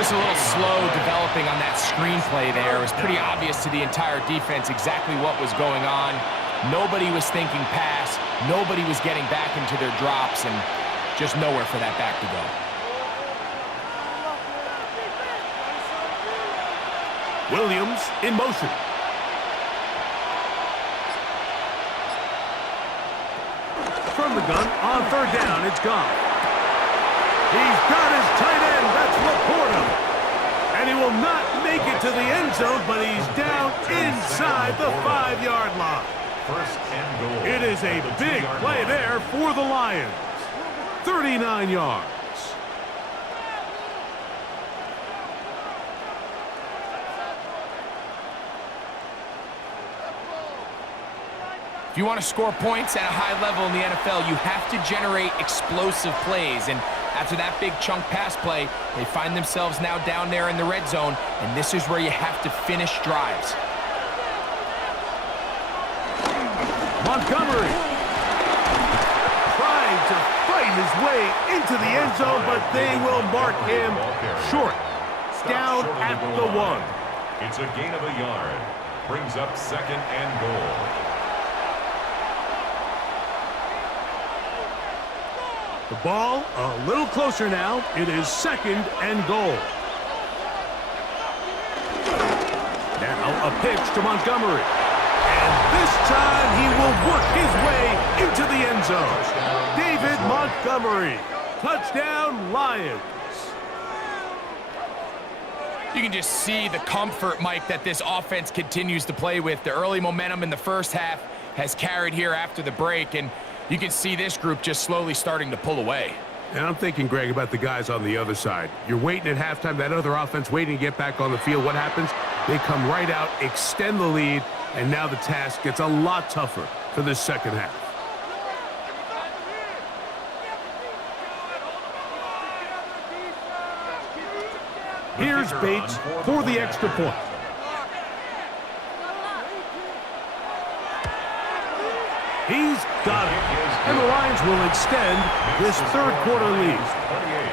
Just a little slow developing on that screenplay there. It was pretty obvious to the entire defense exactly what was going on. Nobody was thinking pass. Nobody was getting back into their drops, and just nowhere for that back to go. Williams in motion. From the gun, on 3rd down, it's Goff. He's got his tight end, that's Laporta. And he will not make it to the end zone, but he's down inside the 5-yard line. First and goal. It is a big play there for the Lions. 39 yards. If you want to score points at a high level in the NFL, you have to generate explosive plays. And after that big chunk pass play, they find themselves now down there in the red zone, and this is where you have to finish drives. Montgomery trying to fight his way into the end zone, but they will mark him short. down at the 1. It's a gain of a yard. Brings up 2nd and goal. The ball a little closer now. It is 2nd and goal. Now a pitch to Montgomery. And this time he will work his way into the end zone. David Montgomery. Touchdown, Lions. You can just see the comfort, Mike, that this offense continues to play with. The early momentum in the first half has carried here after the break, and you can see this group just slowly starting to pull away. And I'm thinking, Greg, about the guys on the other side. You're waiting at halftime, that other offense waiting to get back on the field. What happens? They come right out, extend the lead, and now the task gets a lot tougher for this second half. Here's Bates for the extra point. He's got it. And the Lions will extend this third quarter lead. 28.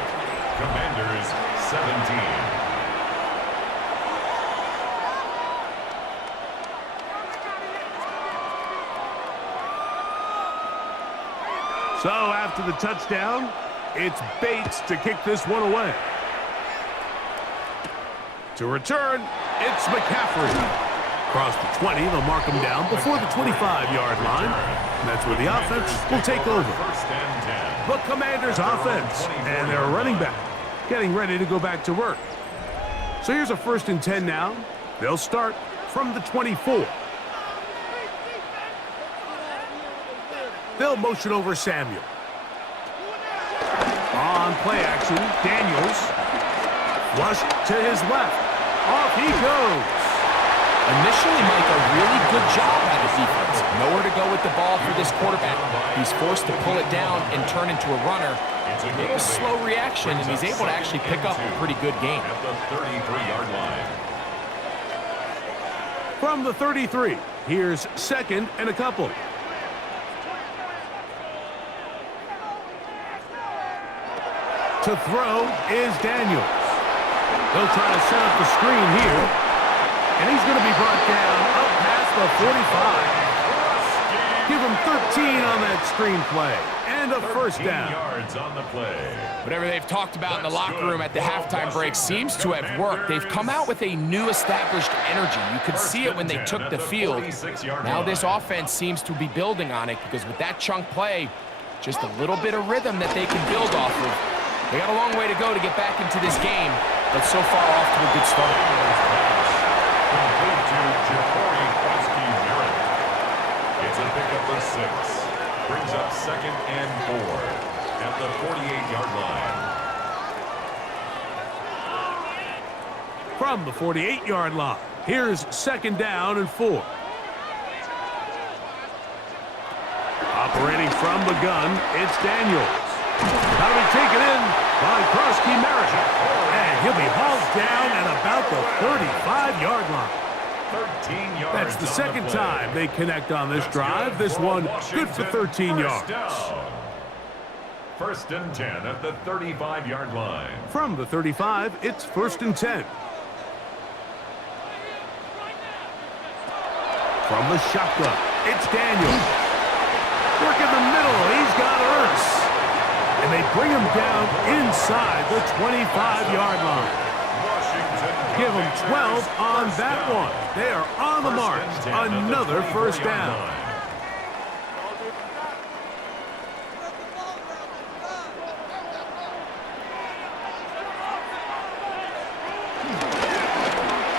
Commanders 17. So after the touchdown, it's Bates to kick this one away. To return, it's McCaffrey. Across the 20, they'll mark him down before the 25-yard line. And that's where the offense will take over. The Commanders' offense and their running back getting ready to go back to work. So here's a 1st and 10 now. They'll start from the 24. They'll motion over Samuel. On play action, Daniels. Flush to his left. Off he goes. Initially, Mike, a really good job by the defense. Nowhere to go with the ball for this quarterback. He's forced to pull it down and turn into a runner. A little slow reaction, and he's able to actually pick up a pretty good game. At the 33-yard line. From the 33, here's 2nd and a couple. To throw is Daniels. They'll try to set up the screen here. And he's going to be brought down up past the 45. Give him 13 on that screen play. And a first down. Yards on the play. Whatever they've talked about in the locker room at the halftime break seems to have worked. They've come out with a new established energy. You could see it when they took the field. Now this offense seems to be building on it because with that chunk play, just a little bit of rhythm that they can build off of. They got a long way to go to get back into this game, but so far off to a good start. Complete to It's a pickup of 6. Brings up 2nd and 4 at the 48-yard line. From the 48-yard line, here's 2nd down and 4. Operating from the gun, it's Daniels. That'll be taken in by Krosky-Merritt. And he'll be hauled down at about the 35-yard line. 13 yards. That's the second time they connect on this drive. This one good for 13 yards. 1st and 10 at the 35-yard line. From the 35, it's 1st and 10. From the shotgun, it's Daniels. Work in the middle, he's got Ertz. And they bring him down inside the 25-yard line. Give them 12 on that one. They are on the mark. Another first down.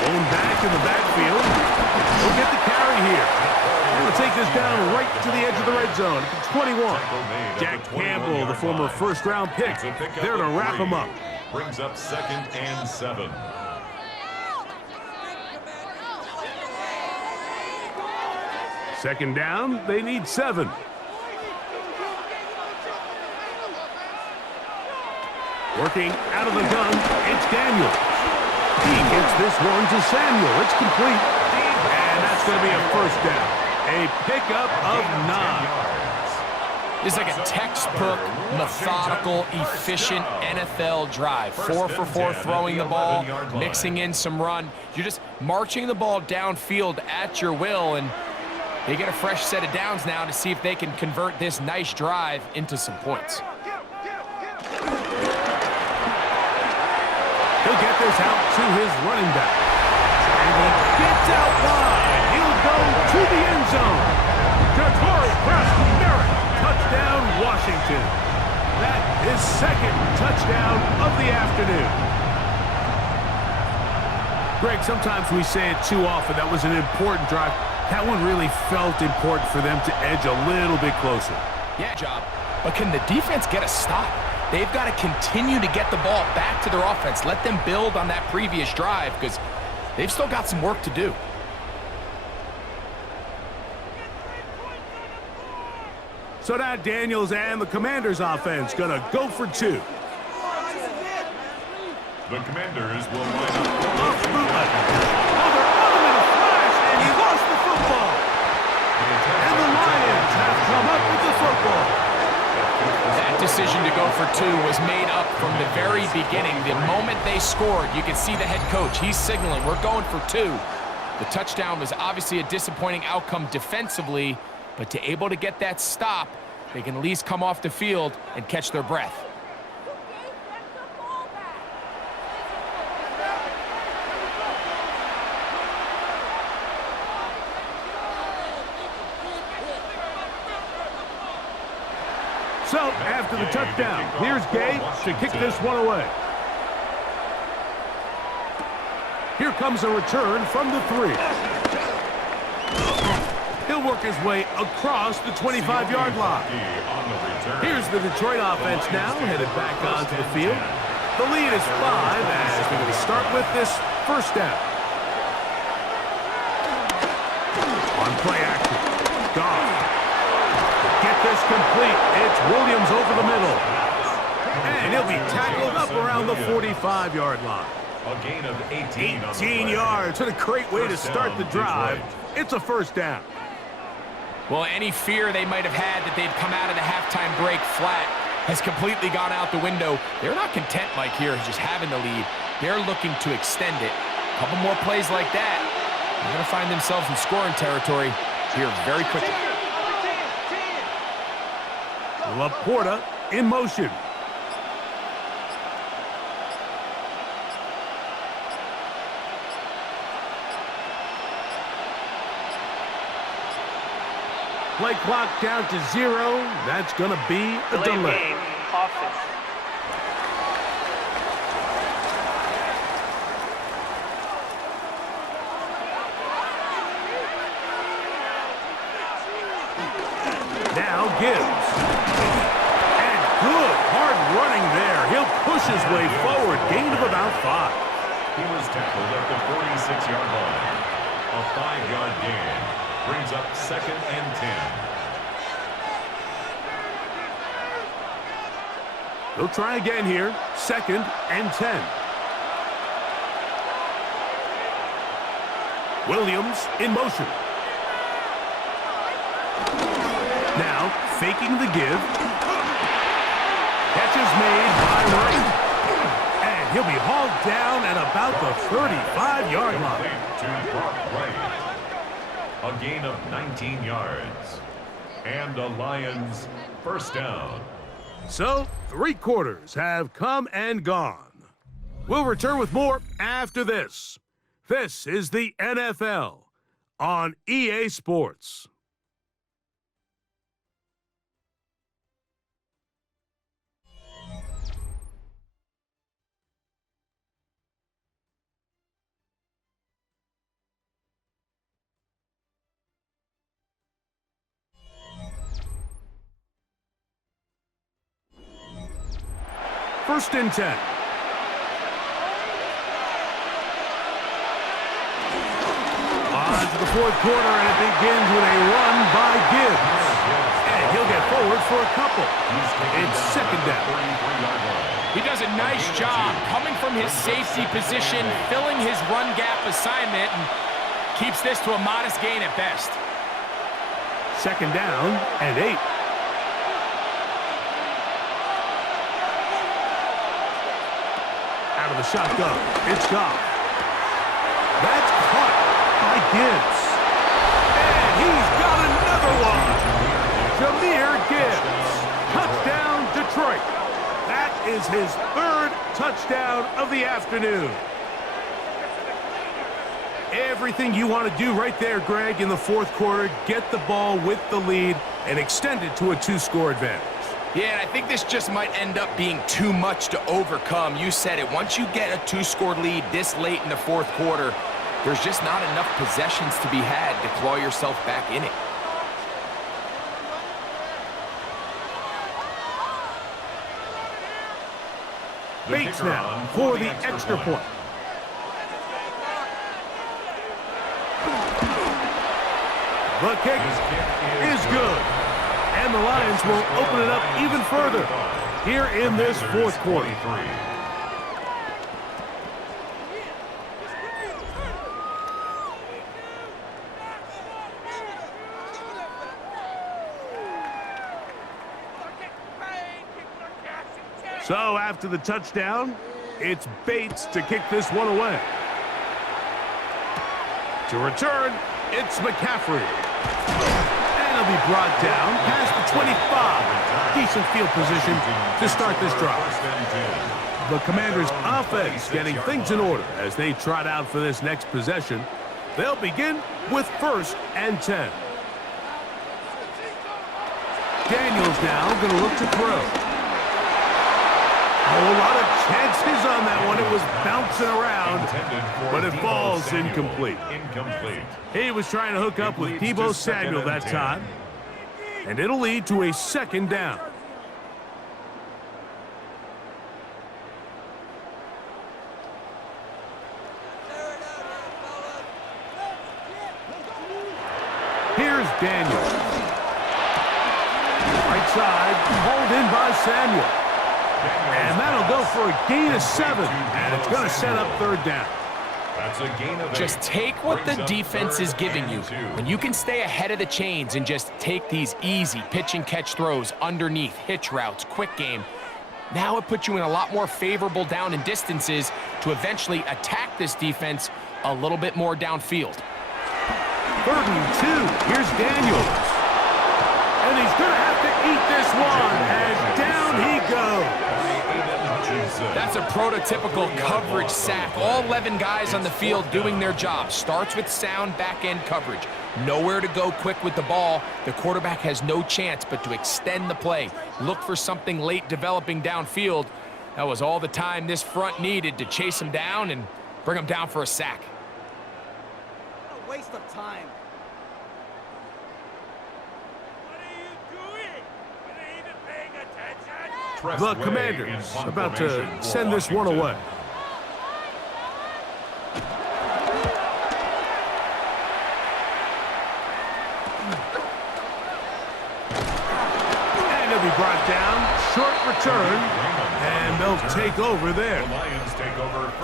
Going back in the backfield. We'll get the carry here. We'll take this down right to the edge of the red zone. 21. Jack Campbell, the former first-round pick, there to wrap him up. Brings up 2nd and 7. Second down, they need 7. Working out of the gun, it's Daniels. He gets this one to Samuel. It's complete. And that's going to be a first down. A pickup of 9. This is like a textbook, methodical, efficient NFL drive. 4 for 4 throwing the ball, mixing in some run. You're just marching the ball downfield at your will, and they get a fresh set of downs now to see if they can convert this nice drive into some points. He'll get this out to his running back. And he gets out wide. He'll go to the end zone. Ja'Cory Preston-Merritt, touchdown, Washington. That is second touchdown of the afternoon. Greg, sometimes we say it too often. That was an important drive. That one really felt important for them to edge a little bit closer. Yeah, job. But can the defense get a stop? They've got to continue to get the ball back to their offense. Let them build on that previous drive because they've still got some work to do. So now Daniels and the Commanders offense going to go for 2. The Commanders will line up. Off the bootleg. Oh, they're on him in a flash, and he lost the football. And the Lions have come up with the football. That decision to go for 2 was made up from the very beginning. The moment they scored, you could see the head coach. He's signaling, we're going for 2. The touchdown was obviously a disappointing outcome defensively, but to able to get that stop, they can at least come off the field and catch their breath. So, after the touchdown, here's Gay to kick this one away. Here comes a return from the 3. He'll work his way across the 25-yard line. Here's the Detroit offense now, headed back onto the field. The lead is 5 as we're going to start with this first down. On play action, Goff. Get this complete. It's Williams over the middle. And he'll be tackled up around the 45-yard line. A gain of 18 yards. What a great way to start the drive. It's a first down. Well, any fear they might have had that they'd come out of the halftime break flat has completely gone out the window. They're not content, Mike, here just having the lead. They're looking to extend it. A couple more plays like that, they're going to find themselves in scoring territory here very quickly. Laporta in motion. Play clock down to 0. That's going to be a delay. Game, offense. Now Gibbs. And good hard running there. He'll push his way forward. Gain of about 5. He was tackled at the 46-yard line. A 5-yard gain brings up 2nd and 10. They'll try again here. 2nd and 10. Williams in motion. Now, faking the give. Catch is made by Wright. And he'll be hauled down at about the 35-yard line. To Brock Wright. A gain of 19 yards. And a Lions first down. So, 3 quarters have come and gone. We'll return with more after this. This is the NFL on EA Sports. First and 10. On to the 4th quarter, and it begins with a run by Gibbs. And he'll get forward for a couple. It's 2nd down. He does a nice job coming from his safety position, filling his run gap assignment, and keeps this to a modest gain at best. 2nd down and 8. the shotgun. It's Goff. That's caught by Gibbs. And he's got another one. Jahmyr Gibbs. Touchdown, Detroit. That is his third touchdown of the afternoon. Everything you want to do right there, Greg, in the fourth quarter. Get the ball with the lead and extend it to a 2-score advantage. Yeah, and I think this just might end up being too much to overcome. You said it. Once you get a 2-score lead this late in the fourth quarter, there's just not enough possessions to be had to claw yourself back in it. Bates now for the extra point. The kick is good. And the Lions will open it up even further here in this fourth quarter. So after the touchdown, it's Bates to kick this one away. To return, it's McCaffrey. And he'll be brought down past the 25. Decent field position to start this drive. The Commanders' offense getting things in order as they trot out for this next possession. They'll begin with 1st and 10. Daniels now going to look to throw. A lot of chances on that one. It was bouncing around, but it falls incomplete. He was trying to hook up with Deebo Samuel that time, and it'll lead to a 2nd down. Here's Daniels. Right side, hauled in by Samuel. And that'll go for a gain of 7, and it's going to set up 3rd down. That's a gain of 8. Just take what the defense is giving you. When you can stay ahead of the chains and just take these easy pitch and catch throws underneath, hitch routes, quick game, now it puts you in a lot more favorable down and distances to eventually attack this defense a little bit more downfield. 3rd and 2. Here's Daniels. And he's going to have to eat this one, and down he goes. That's a prototypical coverage sack. All 11 guys on the field doing their job. Starts with sound back-end coverage. Nowhere to go quick with the ball. The quarterback has no chance but to extend the play. Look for something late developing downfield. That was all the time this front needed to chase him down and bring him down for a sack. What a waste of time. The Commanders about to send this one away. And he'll be brought down. Short return. And they'll take over there.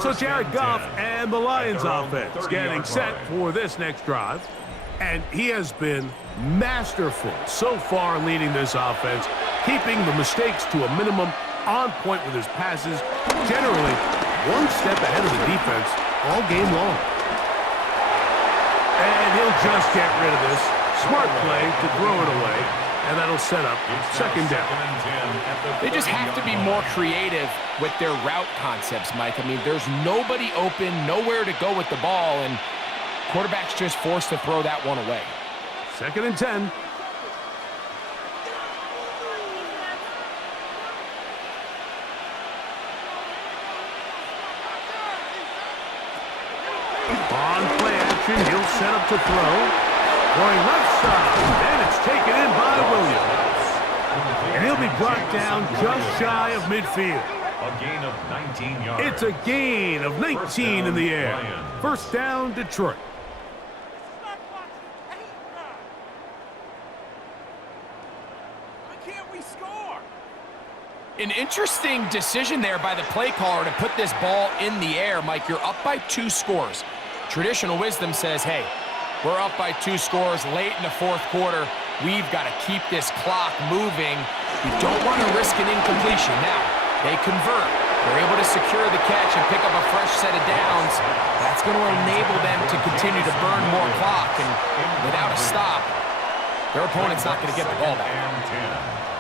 So Jared Goff and the Lions offense getting set for this next drive. And he has been masterful so far leading this offense, keeping the mistakes to a minimum, on point with his passes, generally one step ahead of the defense all game long. And he'll just get rid of this. Smart play to throw it away, and that'll set up 2nd down. They just have to be more creative with their route concepts, Mike. I mean, there's nobody open, nowhere to go with the ball, and quarterback's just forced to throw that one away. 2nd and 10. On play action, he'll set up to throw. Going left side, and it's taken in by Williams. And he'll be brought down just shy of midfield. A gain of 19 yards. It's a gain of 19 in the air. 1st down, Detroit. An interesting decision there by the play caller to put this ball in the air. Mike, you're up by 2 scores. Traditional wisdom says, hey, we're up by 2 scores late in the fourth quarter. We've got to keep this clock moving. We don't want to risk an incompletion. Now, they convert. they're able to secure the catch and pick up a fresh set of downs. That's going to enable them to continue to burn more clock, and without a stop, their opponent's not going to get the ball back.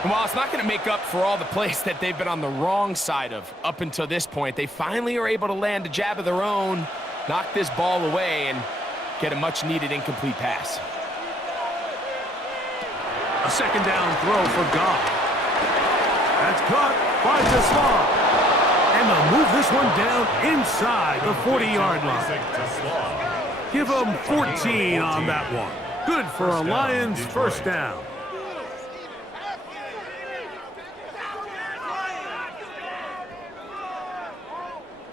And while it's not going to make up for all the plays that they've been on the wrong side of up until this point, they finally are able to land a jab of their own, knock this ball away, and get a much-needed incomplete pass. A second down throw for Goff. That's caught by Tesla. And they'll move this one down inside the 40-yard line. Give them 14 on that one. Good for a Lions first down.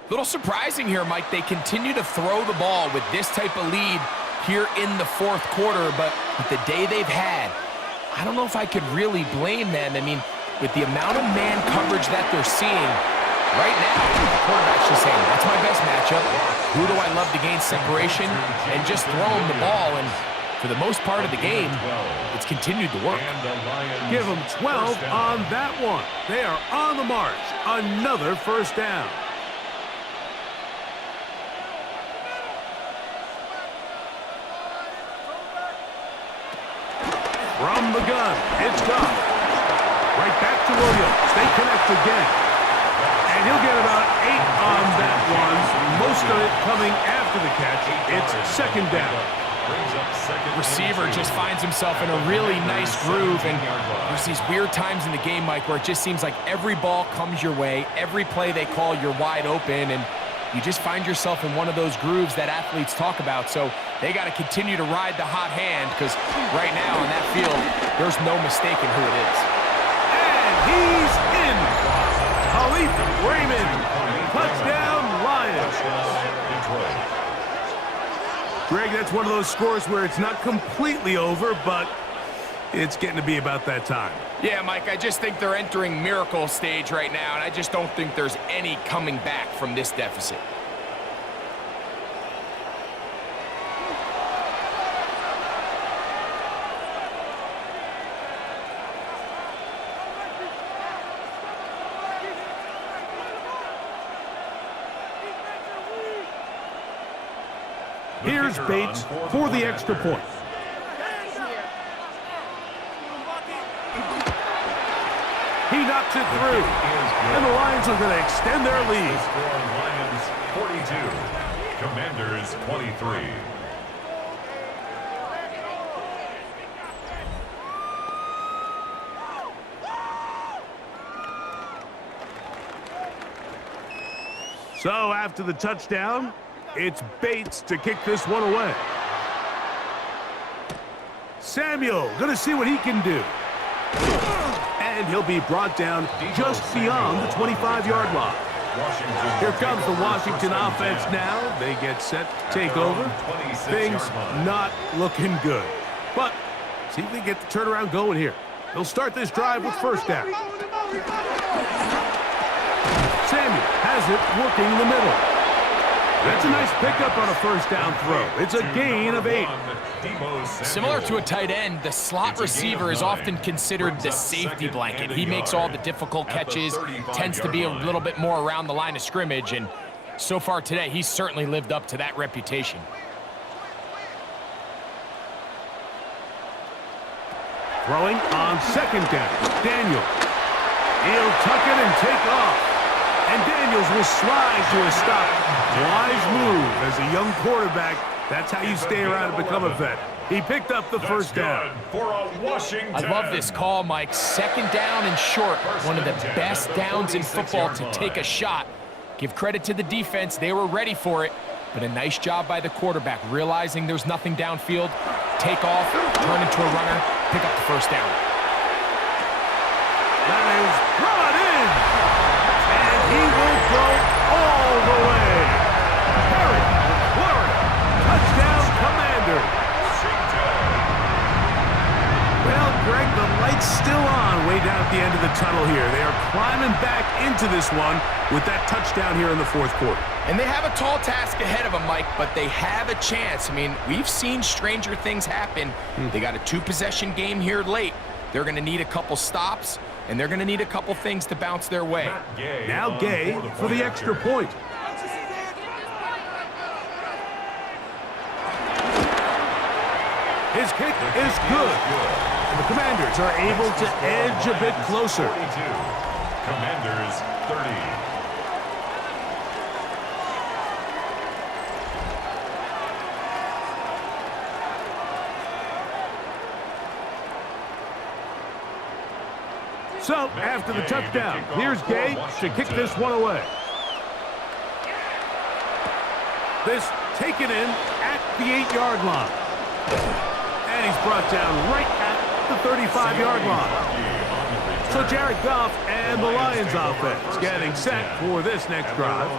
Little surprising here, Mike. They continue to throw the ball with this type of lead here in the fourth quarter, but with the day they've had, I don't know if I could really blame them. I mean, with the amount of man coverage that they're seeing, right now, the quarterback's just saying, that's my best matchup. Who do I love to gain separation? And just throw him the ball, and for the most part of the game, it's continued to work. Give them 12 on that one. They are on the march. Another first down. From the gun, it's Goff. Right back to Williams. They connect again. And he'll get about 8 on that one. Most of it coming after the catch. It's second down. Receiver just finds himself in a really nice groove, and there's these weird times in the game, Mike, where it just seems like every ball comes your way, every play they call, you're wide open, and you just find yourself in one of those grooves that athletes talk about. So they got to continue to ride the hot hand, because right now on that field, there's no mistaking who it is. And he's in. Khalif Raymond. Touchdown, Lions. Greg, that's one of those scores where it's not completely over, but it's getting to be about that time. Yeah, Mike, I just think they're entering miracle stage right now, and I just don't think there's any coming back from this deficit. Here's Bates for the extra point. He knocks it through. And the Lions are going to extend their lead. Lions 42, Commanders 23. So after the touchdown, it's Bates to kick this one away. Samuel going to see what he can do. And he'll be brought down just beyond the 25-yard line. Here comes the Washington offense now. They get set to take over. Things not looking good. But see if they get the turnaround going here. They'll start this drive with first down. Samuel has it working in the middle. That's a nice pickup on a first down throw. It's a gain of 8. Similar to a tight end, the slot receiver is often considered the safety blanket. He makes all the difficult catches, tends to be a little bit more around the line of scrimmage, and so far today, he's certainly lived up to that reputation. Throwing on second down. Daniel. He'll tuck it and take off. And Daniels will slide to a stop. Wise move as a young quarterback. That's how you stay around and become a vet. He picked up the first down. I love this call, Mike. Second down and short. One of the best downs in football to take a shot. Give credit to the defense. They were ready for it. But a nice job by the quarterback, realizing there's nothing downfield. Take off, turn into a runner, pick up the first down. That is brought in. And he will go all the way. Harry, Florida, touchdown Commanders. Well, Greg, the light's still on way down at the end of the tunnel here. They are climbing back into this one with that touchdown here in the fourth quarter. And they have a tall task ahead of them, Mike, but they have a chance. I mean, we've seen stranger things happen. They got a 2-possession game here late. They're going to need a couple stops. and they're going to need a couple things to bounce their way. Now Gay for the extra point. His kick is good. And the Commanders are able to edge a bit closer. 42. Commanders 30. So, after the touchdown, here's Gay to kick this one away. This taken in at the 8-yard line. And he's brought down right at the 35-yard line. So Jared Goff and the Lions offense getting set for this next drive.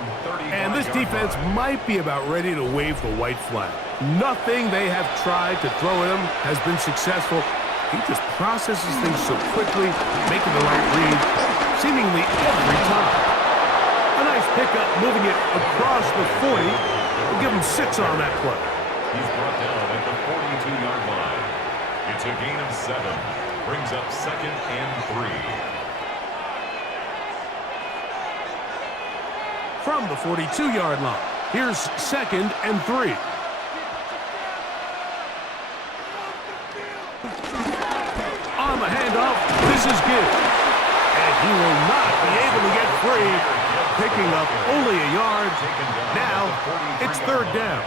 And this defense might be about ready to wave the white flag. Nothing they have tried to throw at him has been successful. He just processes things so quickly, making the right read, seemingly every time. A nice pickup, moving it across the 40. We'll give him 6 on that play. He's brought down at the 42-yard line. It's a gain of 7. Brings up 2nd and 3. From the 42-yard line, here's 2nd and 3. On the handoff, this is good. And he will not be able to get free, picking up only a yard. Now, it's 3rd down.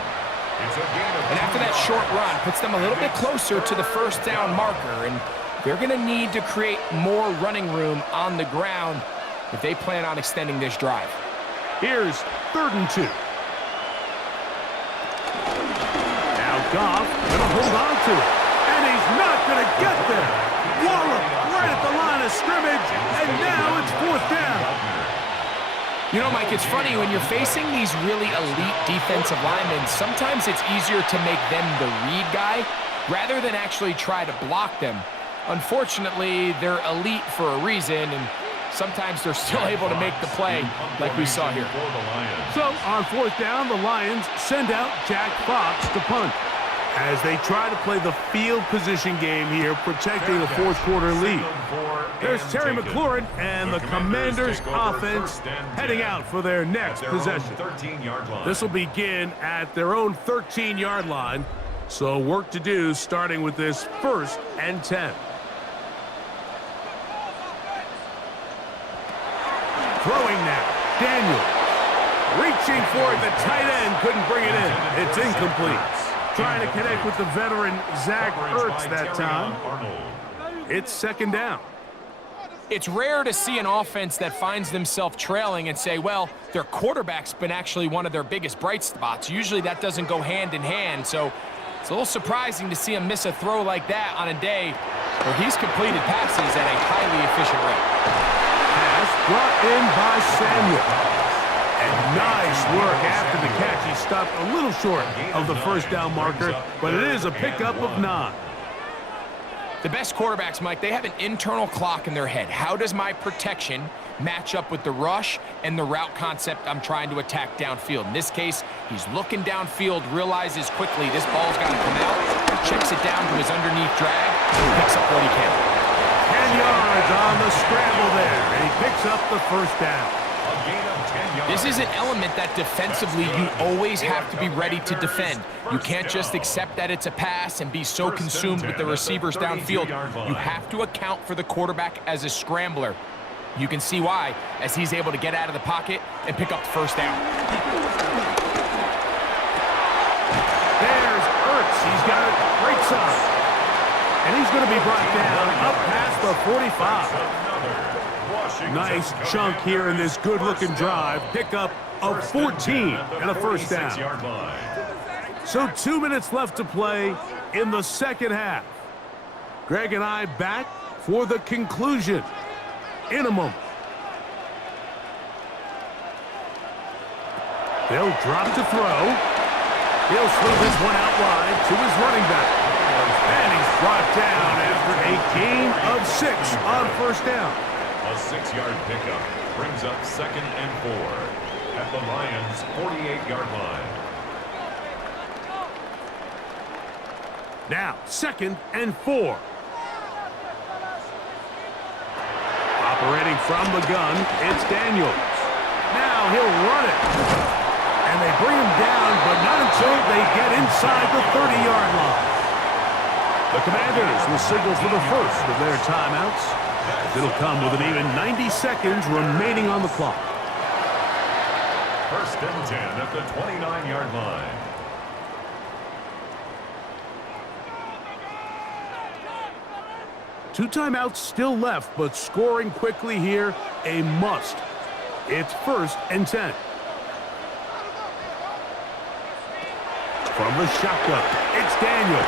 And after that short run, puts them a little bit closer to the 1st down marker, and they're going to need to create more running room on the ground if they plan on extending this drive. Here's 3rd and 2. Now Goff going to hold on to it, and he's not going to get there. Wallop right at the line of scrimmage, and now it's 4th down. You know, Mike, it's funny, when you're facing these really elite defensive linemen, sometimes it's easier to make them the read guy rather than actually try to block them. Unfortunately, they're elite for a reason, and sometimes they're still able to make the play like we saw here. So on 4th down, the Lions send out Jack Fox to punt as they try to play the field position game here, protecting the 4th quarter lead. There's Terry McLaurin and the Commanders offense heading out for their next possession. This will begin at their own 13-yard line, so work to do starting with this 1st and 10. Throwing now, Daniel. Reaching for it, the tight end couldn't bring it in. It's incomplete. Trying to connect with the veteran Zach Ertz that time. It's 2nd down. It's rare to see an offense that finds themselves trailing and say, well, their quarterback's been actually one of their biggest bright spots. Usually that doesn't go hand in hand, so it's a little surprising to see him miss a throw like that on a day where he's completed passes at a highly efficient rate. Pass brought in by Samuel. And nice work after the catch. He stopped a little short of the 1st down marker, but it is a pickup of 9. The best quarterbacks, Mike, they have an internal clock in their head. How does my protection match up with the rush and the route concept I'm trying to attack downfield? In this case, he's looking downfield, realizes quickly this ball's got to come out, checks it down to his underneath drag, picks up what he can. 10 yards on the scramble there, and he picks up the 1st down. This is an element that defensively you always have to be ready to defend. You can't just accept that it's a pass and be so consumed with the receivers downfield. You have to account for the quarterback as a scrambler. You can see why, as he's able to get out of the pocket and pick up the 1st down. There's Ertz. He's got it right side. And he's going to be brought down up past the 45. Nice chunk here in this good-looking drive. Pickup of 14 and a 1st down. So 2 minutes left to play in the 2nd half. Greg and I back for the conclusion in a moment. They'll drop to throw. He'll swing this one out wide to his running back. And he's brought down after a gain of 6 on 1st down. A 6-yard pickup brings up 2nd and 4 at the Lions' 48-yard line. Now, 2nd and 4. From the gun, it's Daniels. Now he'll run it. And they bring him down, but not until they get inside the 30-yard line. The Commanders will signal for the first of their timeouts. It'll come with an even 90 seconds remaining on the clock. First and 10 at the 29-yard line. Two timeouts still left, but scoring quickly here, a must. It's first and 10. From the shotgun, it's Daniels.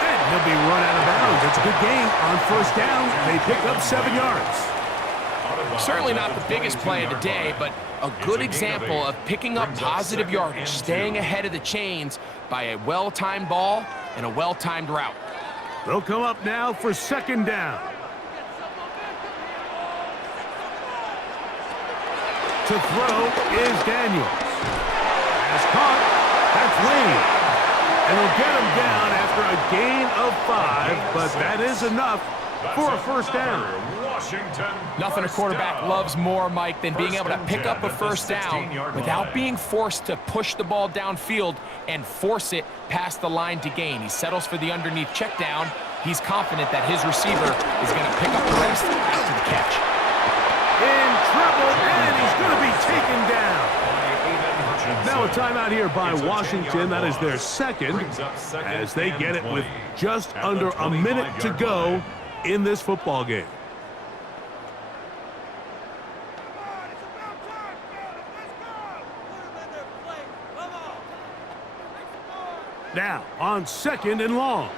And he'll be run out of bounds. It's a good gain on first down. They pick up 7 yards. Certainly not the biggest play of the day, but a good example of picking up positive yardage, staying ahead of the chains by a well-timed ball and a well-timed route. They'll come up now for second down. To throw is Daniels. Pass caught. That's Lane. And they'll get him down after a gain of 5, but that is enough for a first down. Nothing a quarterback loves more, Mike, than being able to pick up a first down without being forced to push the ball downfield and force it past the line to gain. He settles for the underneath check down. He's confident that his receiver is going to pick up the rest after the catch. In trouble, and he's going to be taken down. Now a timeout here by Washington. That is their second, as they get it with just under a minute to go in this football game. Now, on second and long.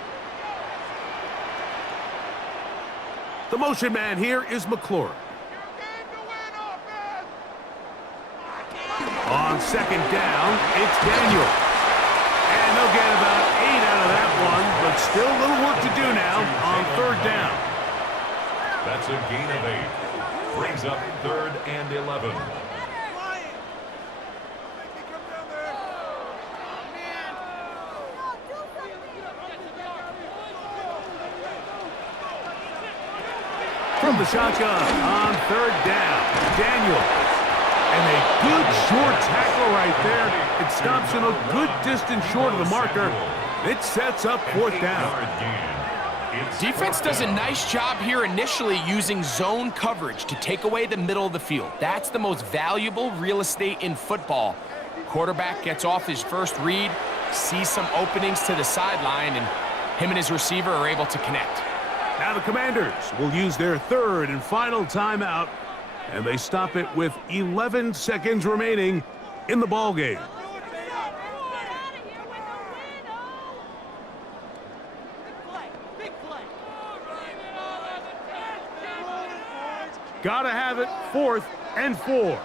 The motion man here is McClure. On second down, it's Daniels. And they'll get about 8 out of that one, but still a little work to do now on third down. That's a gain of 8. Brings up 3rd and 11. From the shotgun on third down, Daniels. And a good short tackle right there. It stops him a good distance short of the marker. It sets up fourth down. Defense does a nice job here initially using zone coverage to take away the middle of the field. That's the most valuable real estate in football. Quarterback gets off his first read, sees some openings to the sideline, and him and his receiver are able to connect. Now the Commanders will use their third and final timeout, and they stop it with 11 seconds remaining in the ball game. Gotta have it, 4th and 4.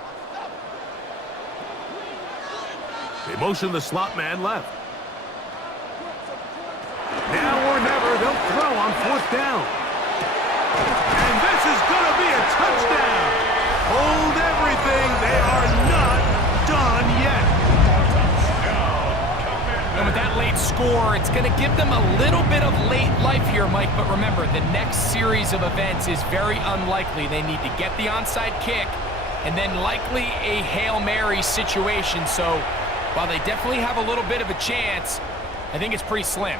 They motion the slot man left. Now or never, they'll throw on 4th down. And this is gonna be a touchdown. Hold everything. They are not done yet. And with that late score, it's going to give them a little bit of late life here, Mike. But remember, the next series of events is very unlikely. They need to get the onside kick and then likely a Hail Mary situation. So while they definitely have a little bit of a chance, I think it's pretty slim.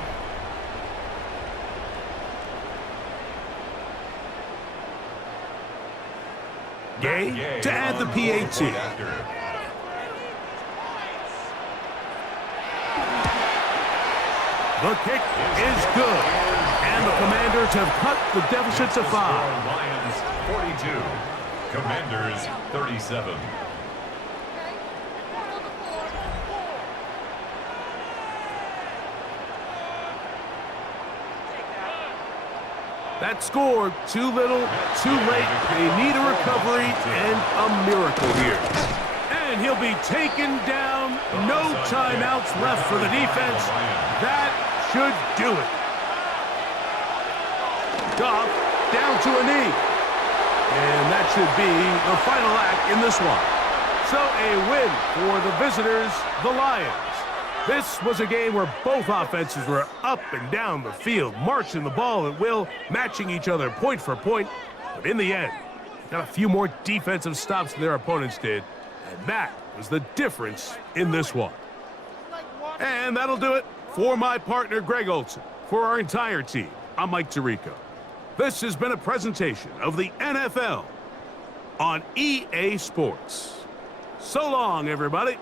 Gay to add the PAT. The kick is good. And the Commanders have cut the deficit to 5. Lions 42. Commanders 37. That score, too little, too late. They need a recovery and a miracle here. And he'll be taken down. No timeouts left for the defense. That should do it. Goff down to a knee. And that should be the final act in this one. So a win for the visitors, the Lions. This was a game where both offenses were up and down the field, marching the ball at will, matching each other point for point. But in the end, got a few more defensive stops than their opponents did, and that was the difference in this one. And that'll do it for my partner, Greg Olson. For our entire team, I'm Mike Tirico. This has been a presentation of the NFL on EA Sports. So long, everybody.